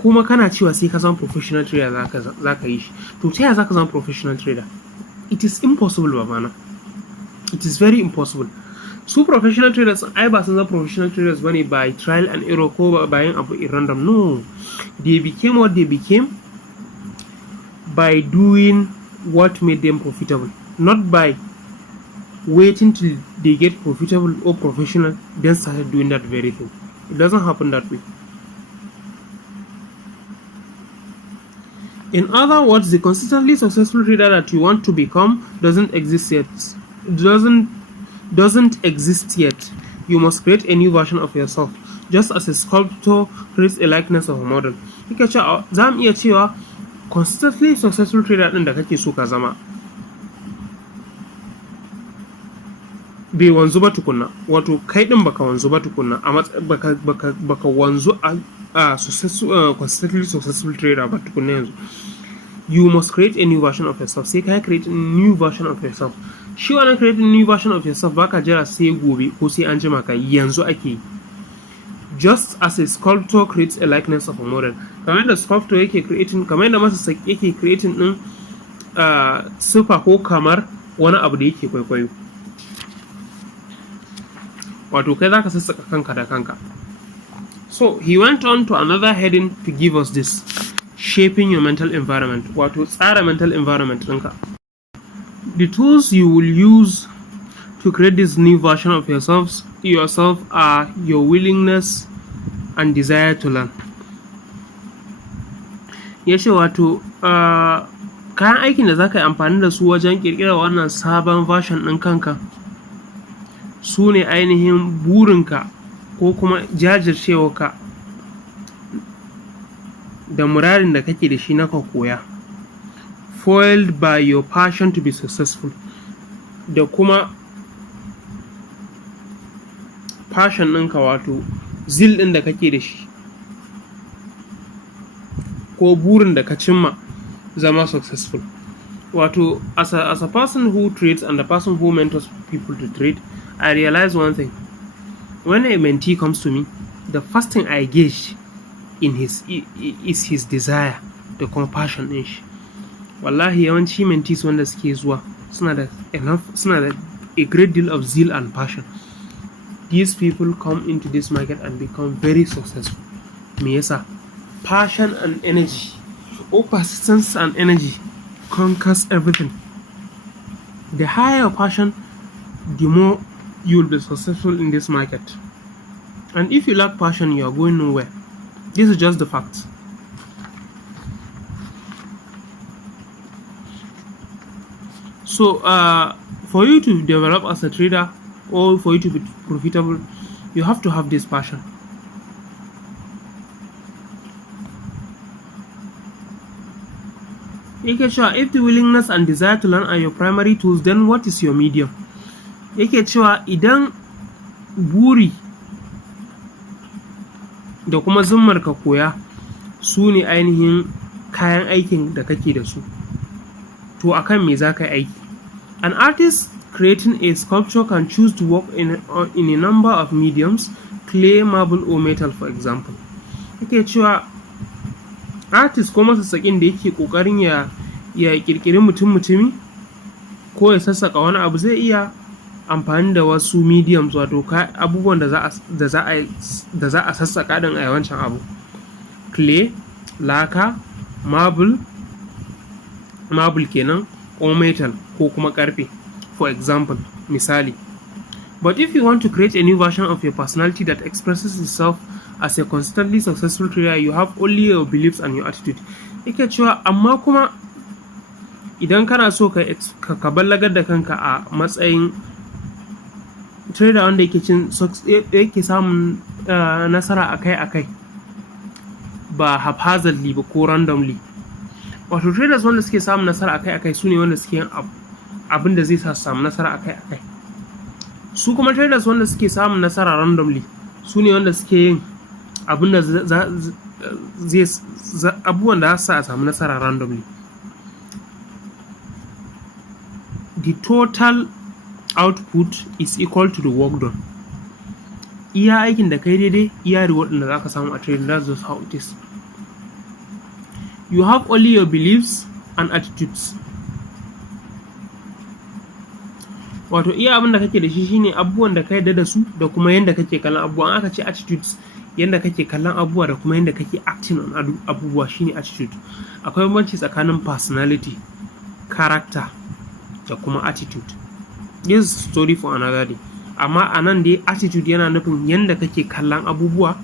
Kuma kana cewa sai ka zama professional trader za ka yi shi, to ta yaya za ka zama professional trader? It is impossible babana. It is very impossible. Su professional traders ai ba sun zama professional traders bane by trial and error ko by yin abu random. No, they became what they became by doing what made them profitable, not by waiting till they get profitable or professional then started doing that very thing. It doesn't happen that way. In other words, the consistently successful trader that you want to become doesn't exist yet. Doesn't exist yet. You must create a new version of yourself, just as a sculptor creates a likeness of a model. Kike cewa za mu iya cewa consistently successful trader din da kake so ka zama bai wanzu ba tukunna. Wato kai din baka wanzu ba tukunna, baka wanzu a consistently successful trader ba tukunna yanzu. You must create a new version of yourself. Sai ka create a new version of yourself. Shi wannan creating new version of yourself baka jira sai gobe ko sai an jima ka, yanzu ake yi. Just as a sculptor creates a likeness of a model, kamar da sculptor yake creating, kamar da masa yake creating din sifa ko kamar wani abu da yake kwaikwayo. Wato kai zaka sassaka kanka da kanka. So he went on to another heading to give us this: shaping your mental environment. Wato tsara mental environment ɗinka. The tools you will use to create this new version of yourself are your willingness and desire to learn. Ya ce wato kayan aikin da za ka yi amfani da su wajen ƙirƙirar wannan sabon version ɗin kanka su ne ainihin burinka ko kuma jajircewarka da muradin da kake da shi na ka koya, foiled by your passion to be successful, da kuma passion ɗinka wato zil ɗin da kake da shi ko burin da ka cimma zama successful. Wato as a person who trades and a person who mentors people to trade, I realize one thing: when a mentee comes to me, the first thing I gauge in is his desire da kuma passion ɗin shi. Wallahi yawanci mentees wanda suke zuwa suna da a great deal of zeal and passion. These people come into this market and become very successful. Me yasa? Passion and energy or persistence and energy conquers everything. The higher your passion, the more you will be successful in this market. And if you lack passion, you are going nowhere. This is just the fact. So for you to develop as a trader or for you to be profitable, you have to have this passion. Yake cewa if the willingness and desire to learn are your primary tools, then what is your medium? Yake cewa idan buri da kuma zummar ka koya su ne ainihin kayan aikin da kake da su, to akan me za ka yi aiki? An artist creating a sculpture can choose to work in a number of mediums, clay, marble or metal for example. Yake cewa artist ko masassaƙin da yake ƙoƙarin ya ƙirƙiri mutum-mutumi ko ya sassaƙa wani abu zai iya amfani da wasu mediums, wato abubuwan da za a sassaƙa din a yawancin abu. Clay, laka, marble kenan, or metal ko kuma ƙarfe for example, misali. But if you want to create a new version of your personality that expresses itself as a consistently successful trader, you have only your beliefs and your attitude. Yake cewa amma kuma idan kana so ka ballagar da kanka a matsayin trader wanda yake samun nasara akai-akai ba haphazardly ba ko randomly, wato traders wanda suke samun nasara akai-akai su ne wanda suke yin abin da zai sa su samu nasara akai-akai. Su kuma traders wanda suke samun nasara randomly su ne wanda suke yin abin da abubuwan da za su sa a samu nasara randomly. The total output is equal to the work done. Iya aikin da kai daidai, iya reward da za ka samu a trading. That's just how it is. You have only your beliefs and attitudes. Wato iya abin da kake da shi shine abubuwan da ka yarda da su da kuma yanda kake kallon abubuwan. Aka ce attitudes, yanda kake kallon abubuwa da kuma yanda kake acting on abubuwa shine attitude. Akwai bambanci tsakanin personality, character da kuma attitude. This is a story for another day. Amma a nan dai attitude yana nufin yanda kake kallon abubuwa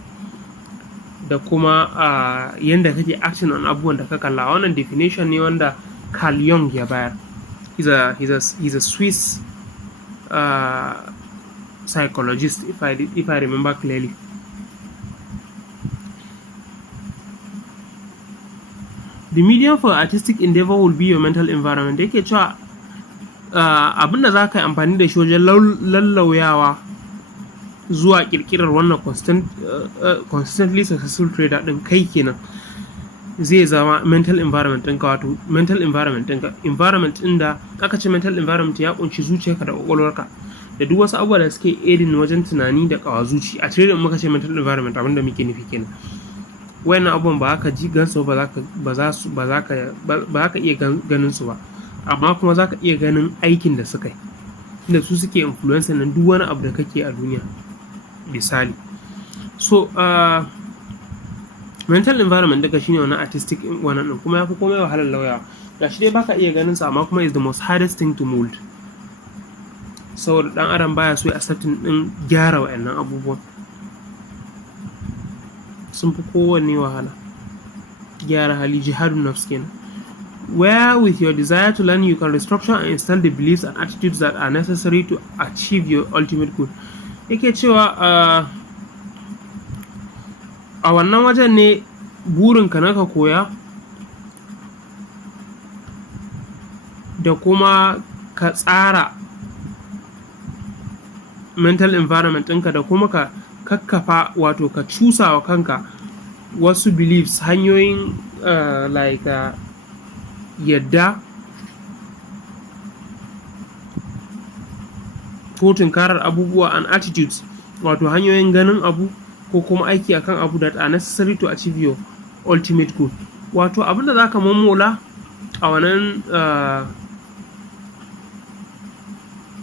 da kuma yanda kake acting on abubuwan da ka kalla. Wannan definition ne wanda Carl Jung ya bayar. He's a Swiss psychologist, if I remember clearly. The medium for artistic endeavor will be your mental environment. Yake cewa abinda za ka yi amfani da shi wajen lallauyawa zuwa kirkirar wannan constantly successful trader din kai kenan zai zama mental environment ɗinka. Wato mental environment ɗinka, environment ɗin da aka ce mental environment ya kunshi zuciyarka da ƙwaƙwalwarka da duk wasu abubuwa da suke aiding wajen tunani da ƙawazuci. A trading muka ce mental environment abinda muke nufi kenan. Wayannan abubuwan ba ka ji gansu ba za ka iya ganin su ba, amma kuma za ka iya ganin aikin da suka yi, inda su suke influence nan duk wani abu da kake a duniya misali. So mental environment daga shine wani artistic wannan din, kuma yafi komai wahalar lauyawa. Gashi dai baka iya ganin sa amma kuma is the most hardest thing to mold, saboda dan adam baya so ya accepting din gyara wayannan abubuwan, sun fi kowanne wahala. Gyara hali, jihadun nafs kenan. Where with your desire to learn you can restructure and install the beliefs and attitudes that are necessary to achieve your ultimate goal. Yake cewa a wannan wajen ne burinka na ka koya da kuma ka tsara mental environment ɗinka da kuma ka kakkafa, wato ka cusa wa kanka wasu beliefs, hanyoyin like yadda ko tunkarar abubuwa and attitudes, wato hanyoyin ganin abu ko kuma aiki akan abu that are necessary to achieve your ultimate goal. Wato abinda zaka mammola a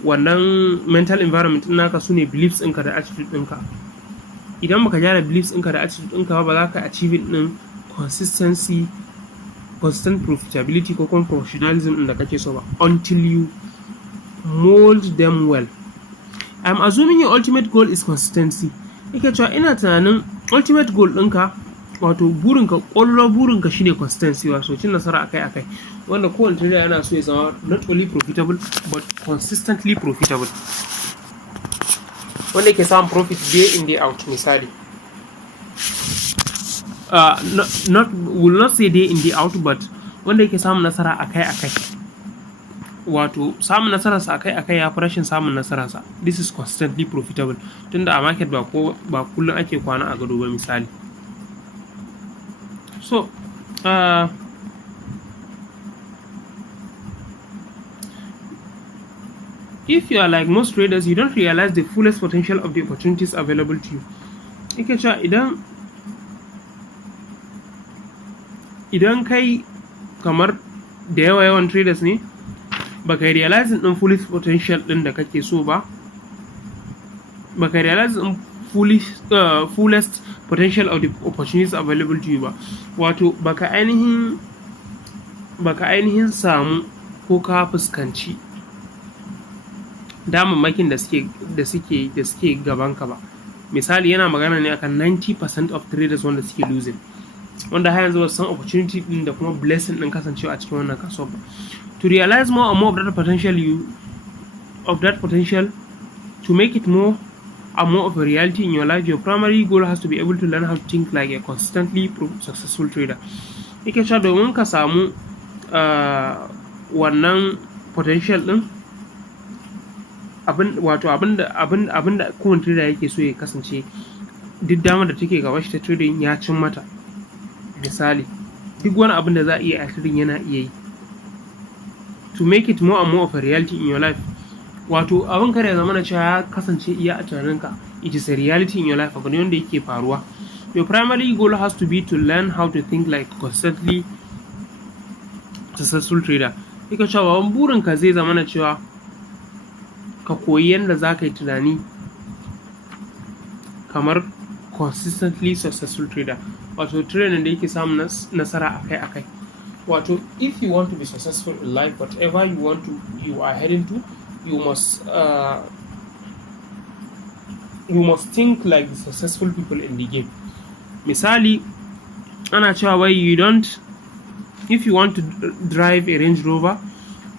wannan mental environment ɗin naka sune beliefs ɗinka da attitude ɗinka. Idan baka gyara beliefs ɗinka da attitude ɗinka ba za ka achieve ɗin consistency constant profitability ko kuma professionalism ɗin da kake so ba, until you mold them well. I'm assuming your ultimate goal is consistency. Yake cewa ina tunanin ultimate goal ɗinka, wato burinka, ƙwallon burinka shine consistency, wato cin nasara akai-akai, wanda kowane trader yana so ya zama not only profitable but consistently profitable, wanda yake samun profit day in day out. Misali, will not say day in day out, but wanda yake samun nasara akai-akai, wato samun nasararsa akai-akai ya fi rashin samun nasararsa. This is consistently profitable, tunda a market ba kullum ake kwana a gado ba. Misali, so if you are like most traders, you don't realize the fullest potential of the opportunities available to you. Yake cewa idan kai kamar da yawan traders ne, baka realizing din fullest potential din da kake so ba, baka realizing fullest potential of the opportunities available to you ba, wato baka ainihin samu ko ka fuskanci damammakin da suke gabanka ba. Misali, yana magana ne akan 90% of traders wanda suke losing, wanda har yanzu ba san opportunity din da kuma blessing din kasancewa a cikin wannan kasuwa ba. To realize more and more of that potential, to make it more and more of a reality in your life, your primary goal has to be able to learn how to think like a consistently successful trader. Yake cewa domin ka samu wannan potential din, abinda kowane trader yake so ya kasance duk damar da take gaba shi ta trading ya cin mata. Misali, duk wani abin da za a iya a trading yana iya yi. To make it more and more of a reality in your life, wato abin kare zama na cewa ya kasance iya a tunaninka, it is a reality in your life, abu ne wanda yake faruwa. Your primary goal has to be to learn how to think like constantly successful trader. Yake cewa burinka zai zama na cewa ka koyi yadda za ka yi tunani kamar consistently successful trader, wato trader da yake samun nasara akai-akai. Wato, if you want to be successful in life, whatever you are heading to, you must think like the successful people in the game. Misali, ana cewa wai if you want to drive a Range Rover,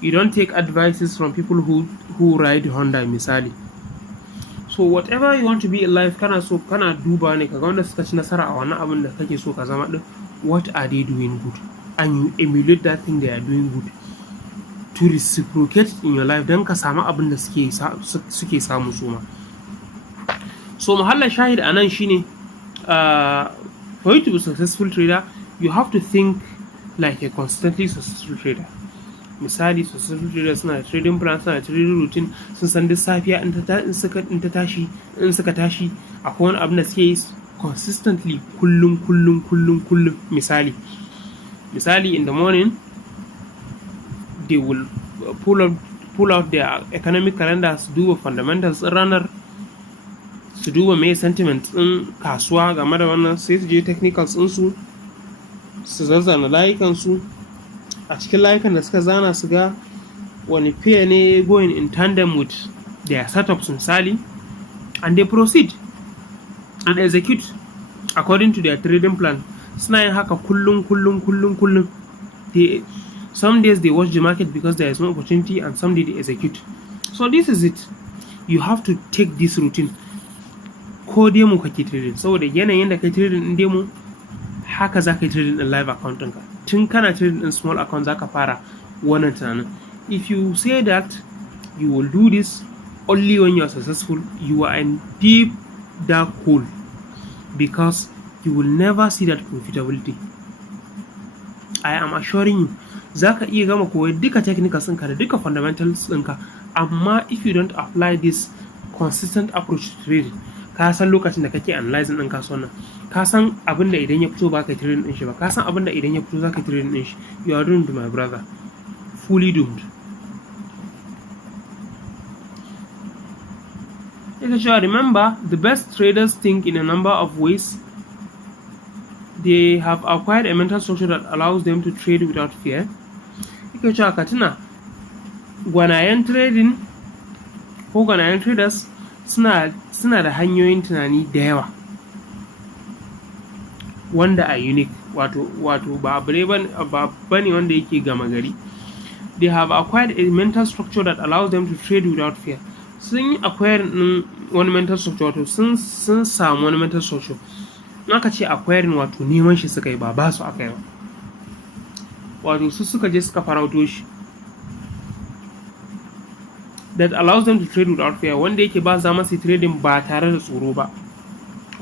you don't take advices from people who ride Honda. Misali, so whatever you want to be in life, kana duba ne kaga wanda suka ci nasara a wannan abin da kake so ka zama din, what are they doing good, and you emulate that thing they are doing good to reciprocate in your life, don ka samu abin da suke samu su ma. So muhallar shahid a nan shine, for you to be a successful trader, you have to think like a constantly successful trader. Misali, successful traders suna da trading plan, suna da trading routine, sun san duk safiya in suka tashi akwai wani abin da suke yi consistently kullum. Misali, in the morning they will pull out their economic calendars, su duba fundamentals din ranar, su duba me sentiment din kasuwa game da wannan, sai su je technicals din su zazzana layukansu. A cikin layukan da suka zana su ga wani pair ne going in tandem with their setups misali, and they proceed and execute according to their trading plan. Suna yin haka kullum. Some days they watch the market because there is no opportunity, and some days they execute. So this is it. You have to take this routine. Ko demo kake trading, saboda yanayin da kai trading din demo, haka za ka yi trading din live account ɗinka. Tun kana trading in small account za ka fara wannan tunanin. If you say that you will do this only when you are successful, you are in deep dark hole, because you will never see that profitability. I am assuring you, za ka iya gama koyi duka technicals ɗinka da duka fundamentals ɗinka, amma if you don't apply this consistent approach to trading, ka san lokacin da kake analyzing ɗin kasuwan nan, ka san abin da idan ya fito ba ka yi trading ɗin shi ba, ka san abin da idan ya fito za ka yi trading ɗin shi, you are doomed, my brother, fully doomed. Remember, the best traders think in a number of ways. they have acquired a mental structure that allows them to trade without fear. Yake cewa ka tuna gwanayen trading ko gwanayen traders suna da hanyoyin tunani da yawa wanda a unique wato ba bane wanda yake gama gari. They have acquired a mental structure that allows them to trade without fear. Sun yi acquiring wani mental structure, wato sun samu wani mental structure. In aka ce acquiring, wato neman shi suka yi, ba su aka yi ba, wato su suka je suka farauto shi. That allows them to trade without fear, wanda yake ba za masu trading ba tare da tsoro ba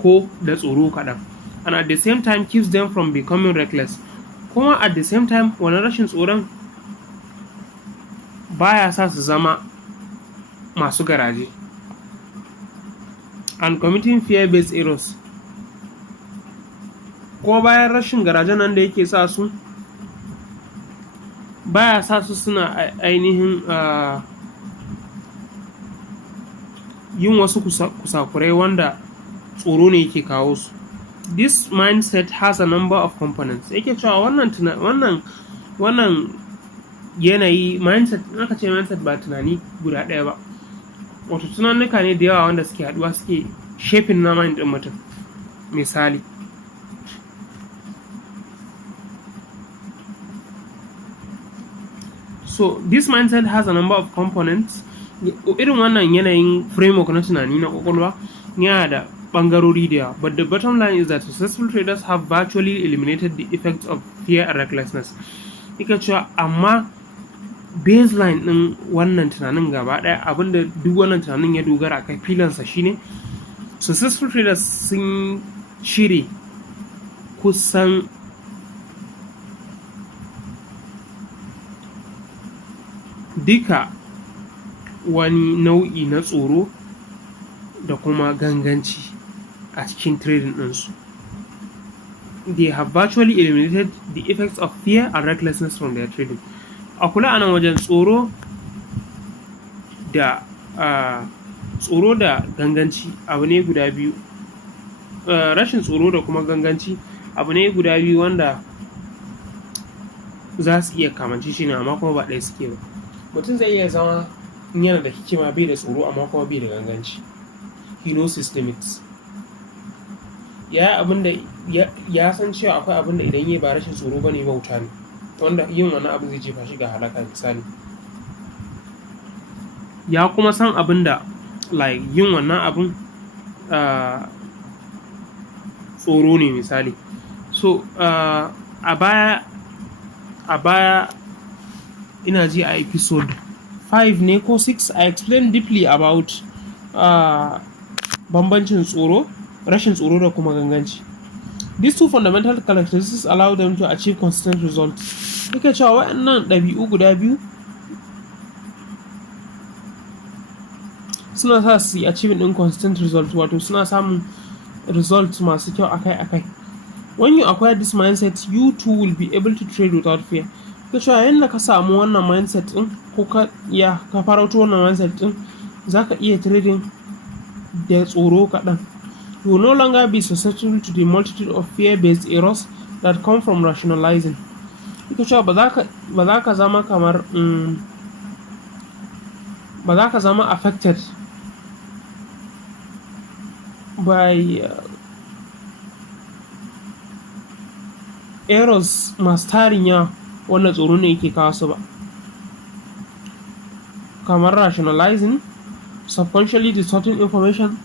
ko da tsoro kaɗan. And at the same time keeps them from becoming reckless. Kuma at the same time wani rashin tsoron baya sa su zama masu garaje and committing fear-based errors. Kuma bayan rashin garajen nan da yake sa su, baya sa su suna ainihin yin wasu kusakurai wanda tsoro ne yake kawo su. This mindset has a number of components. Yake cewa wannan yanayi mindset, in aka ce mindset ba tunani guda ɗaya ba, wato tunanuka ne da yawa wanda suke haɗuwa suke shaping na mind ɗin mutum. Misali, so this mindset has a number of components. Irin wannan yanayin framework na tunani na ƙwaƙwalwa yana da ɓangarori da yawa, but the bottom line is that successful traders have virtually eliminated the effects of fear and recklessness. Yake cewa amma baseline ɗin wannan tunanin gaba ɗaya, abinda duk wannan tunanin ya dogara kai filansa shine successful traders sun cire kusan duka wani nau'i na tsoro da kuma ganganci a cikin trading ɗinsu. They have virtually eliminated the effects of fear and recklessness from their trading. A kula a nan wajen tsoro da ganganci abu ne guda biyu. Rashin tsoro da kuma ganganci abu ne guda biyu wanda za su iya kamanci shi ne, amma kuma ba ɗaya suke ba. Mutum zai iya zama yana da hikima bai da tsoro amma kuma bai da ganganci. He knows systemics. Ya san cewa akwai abin da idan yi ba rashin tsoro bane, bauta ne, wanda yin wannan abin zai jefa shi ga halaka misali. Ya kuma san abin da yin wannan abin tsoro ne misali. So a baya ina ji a episode 5 ne ko 6 I explained deeply about bambancin tsoro, rashin tsoro da kuma ganganci. These two fundamental characteristics allow them to achieve consistent results. Yake cewa waɗannan ɗabi'u guda biyu suna sa su yi achieving inconsistent results, wato suna samun results masu kyau akai-akai. When you acquire this mindset, you too will be able to trade without fear. Yake cewa yayin da ka samu wannan mindset ɗin, ko ka farauto wannan mindset ɗin, za ka iya trading da tsoro kaɗan. You will no longer be susceptible to the multitude of fear-based errors that come from rationalizing. Yake cewa ba za ka zama kamar ba za ka zama affected by errors masu tarin yawa wanda tsoro ne yake kawo su ba, kamar rationalizing, subconsciously distorting information,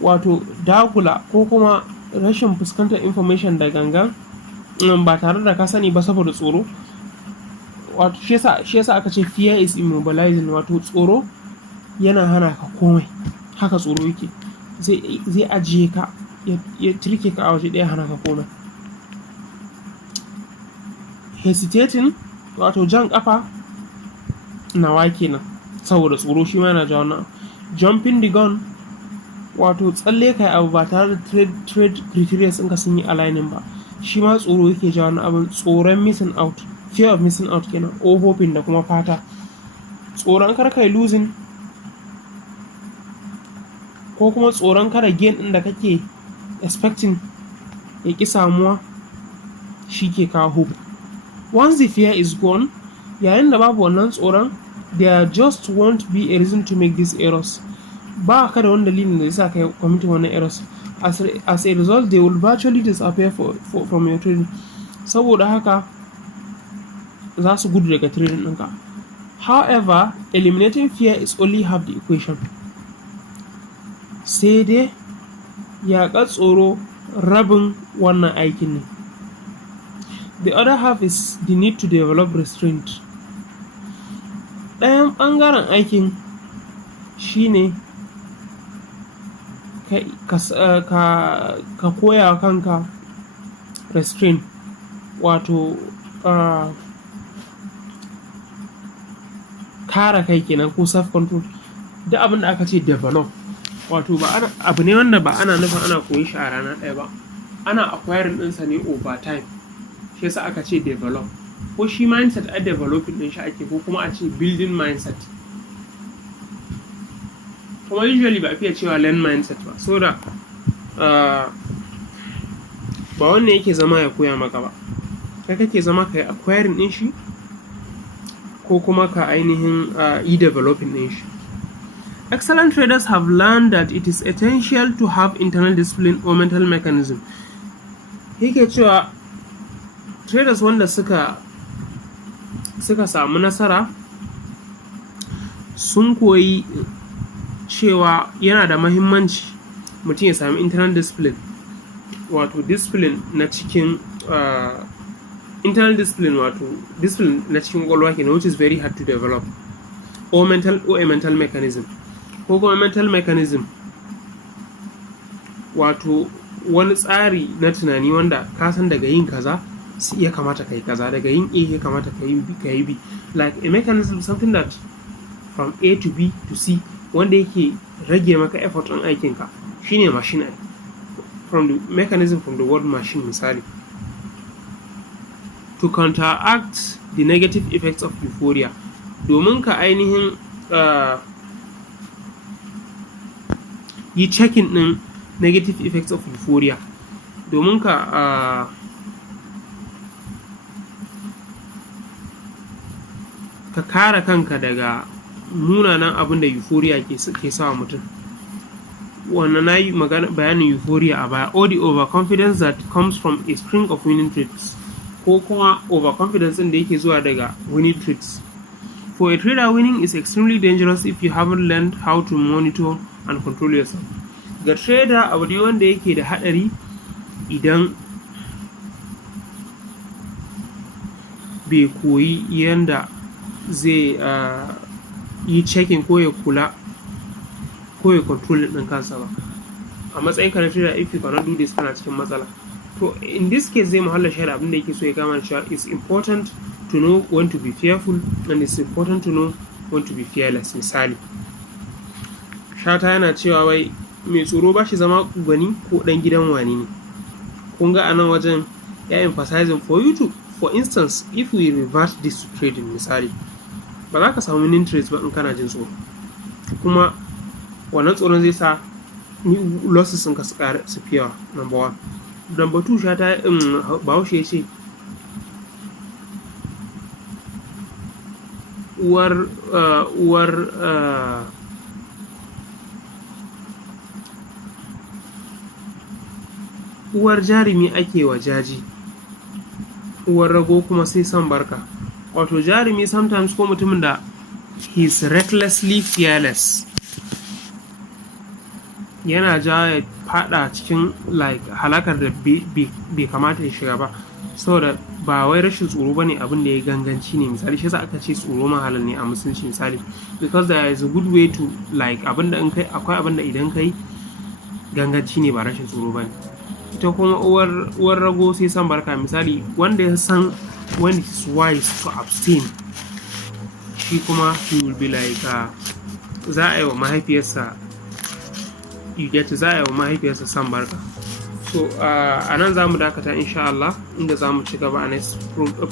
wato dagula ko kuma rashin fuskantar information da gangan ba tare da ka sani ba saboda tsoro. Wato shi yasa aka ce fear is immobilizing, wato tsoro yana hana ka komai. Haka tsoro yake, zai ajiye ka, ya turke ka a waje ɗaya, hana ka komai. Hesitating, wato jan kafa nawa kenan saboda tsoro, shi ma yana jawo na. Jumping the gun, wato tsalle kai abu ba tare da trade criteria ɗinka sun yi aligning ba, shi ma tsoro yake jawo na abin. Tsoron missing out, fear of missing out kenan, or hoping da kuma fata. Tsoron kar kai losing, ko kuma tsoron kada gain ɗin da kake expecting ya ƙi samuwa shi ke kawo hope. Once the fear is gone, yayin da babu wannan tsoron, there just won't be a reason to make these errors. Ba ka da wani dalilin da yasa kai committing wannan errors. As a result, they will virtually disappear from your trading. Saboda haka za su gudu daga trading ɗinka. However, eliminating fear is only half the equation. Sai dai yaƙar tsoro rabin wannan aikin ne. The other half is the need to develop restraint. Ɗayan ɓangaren aikin shine ka koya wa kanka restraint, wato kare kai kenan ko self control. Duk abin da aka ce develop, wato abu ne wanda ba ana nufin ana koyi shi a rana ɗaya ba, ana acquiring ɗinsa ne over time. Shi yasa aka ce develop, ko shi mindset a developing ɗin shi ake, ko kuma a ce building mindset. Kuma usually ba a fiye cewa learn mindset ba, so da ba wannan yake zama ya koya maka ba, kai kake zama ka yi acquiring ɗin shi ko kuma ka ainihin yi developing ɗin shi. Excellent traders have learned that it is essential to have internal discipline or mental mechanism. Yake cewa traders wanda suka samu nasara sun koyi cewa yana da mahimmanci mutum ya sami internal discipline, wato discipline na cikin internal discipline, wato discipline na cikin ƙwaƙwalwa kenan, which is very hard to develop, or a mental mechanism, ko kuma mental mechanism, wato wani tsari na tunani wanda ka san daga yin kaza ya kamata kai kaza, daga yin A ya kamata ka yi B, like a mechanism, something that from A to B to C, wanda yake rage maka effort ɗin aikinka, shine machine. From the mechanism, from the word machine misali. To counteract the negative effects of euphoria, domin ka ainihin yi checking ɗin negative effects of euphoria, domin ka kare kanka daga munanan abin da euphoria ke sawa mutum. Wannan na yi bayanin euphoria a baya, or the overconfidence that comes from a string of winning trades, ko kuma overconfidence ɗin da yake zuwa daga winning trades. For a trader, winning is extremely dangerous if you haven't learned how to monitor and control yourself. Ga trader, abu ne wanda yake da haɗari idan bai koyi yanda zai yi checking ko ya kula ko ya control ɗin kansa ba. A matsayin ka na trader, if you cannot do this, kana cikin matsala. To in this case, zai muhalla shahada abin da yake so ya kama cewa it's important to know when to be fearful, and it's important to know when to be fearless. Misali, Shata yana cewa wai mai tsoro ba shi zama gwani ko ɗan gidan wani ne. Kun ga a nan wajen ya emphasizing for you to, for instance, if we revert this to trading misali, ba za ka samu winning trades ba in kana jin tsoro, kuma wannan tsoron zai sa losses ɗinka su fi yawa. Number one. Number two, Shata Bahaushe ya ce uwar jarumi ake wa jaji, uwar rago kuma sai san barka. Wato jarumi sometimes, ko mutumin da he's recklessly fearless, yana ya fada cikin like halakar da bai kamata ya shiga ba, saboda ba wai rashin tsoro bane abin da ya ganganci ne. Misali, shi yasa aka ce tsoro ma halal ne a musulunci misali, because there is a good way to like abinda in kai, akwai abinda idan kai ganganci ne ba rashin tsoro bane. Ita kuma uwar rago sai san barka, misali wanda ya san when it is wise to abstain, shi kuma he will be like za a yi wa mahaifiyarsa san barka. So a nan za mu dakata insha Allah, inda za mu ci gaba a next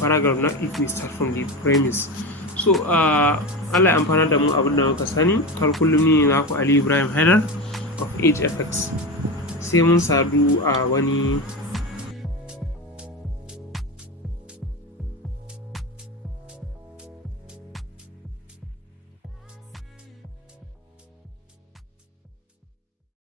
paragraph na if we start from the premise. So Allah ya amfana da mu abin da muka sani. Har kullum ni ne naku Aliyu Ibrahim Haidar of HFX. Sai mun sadu a wani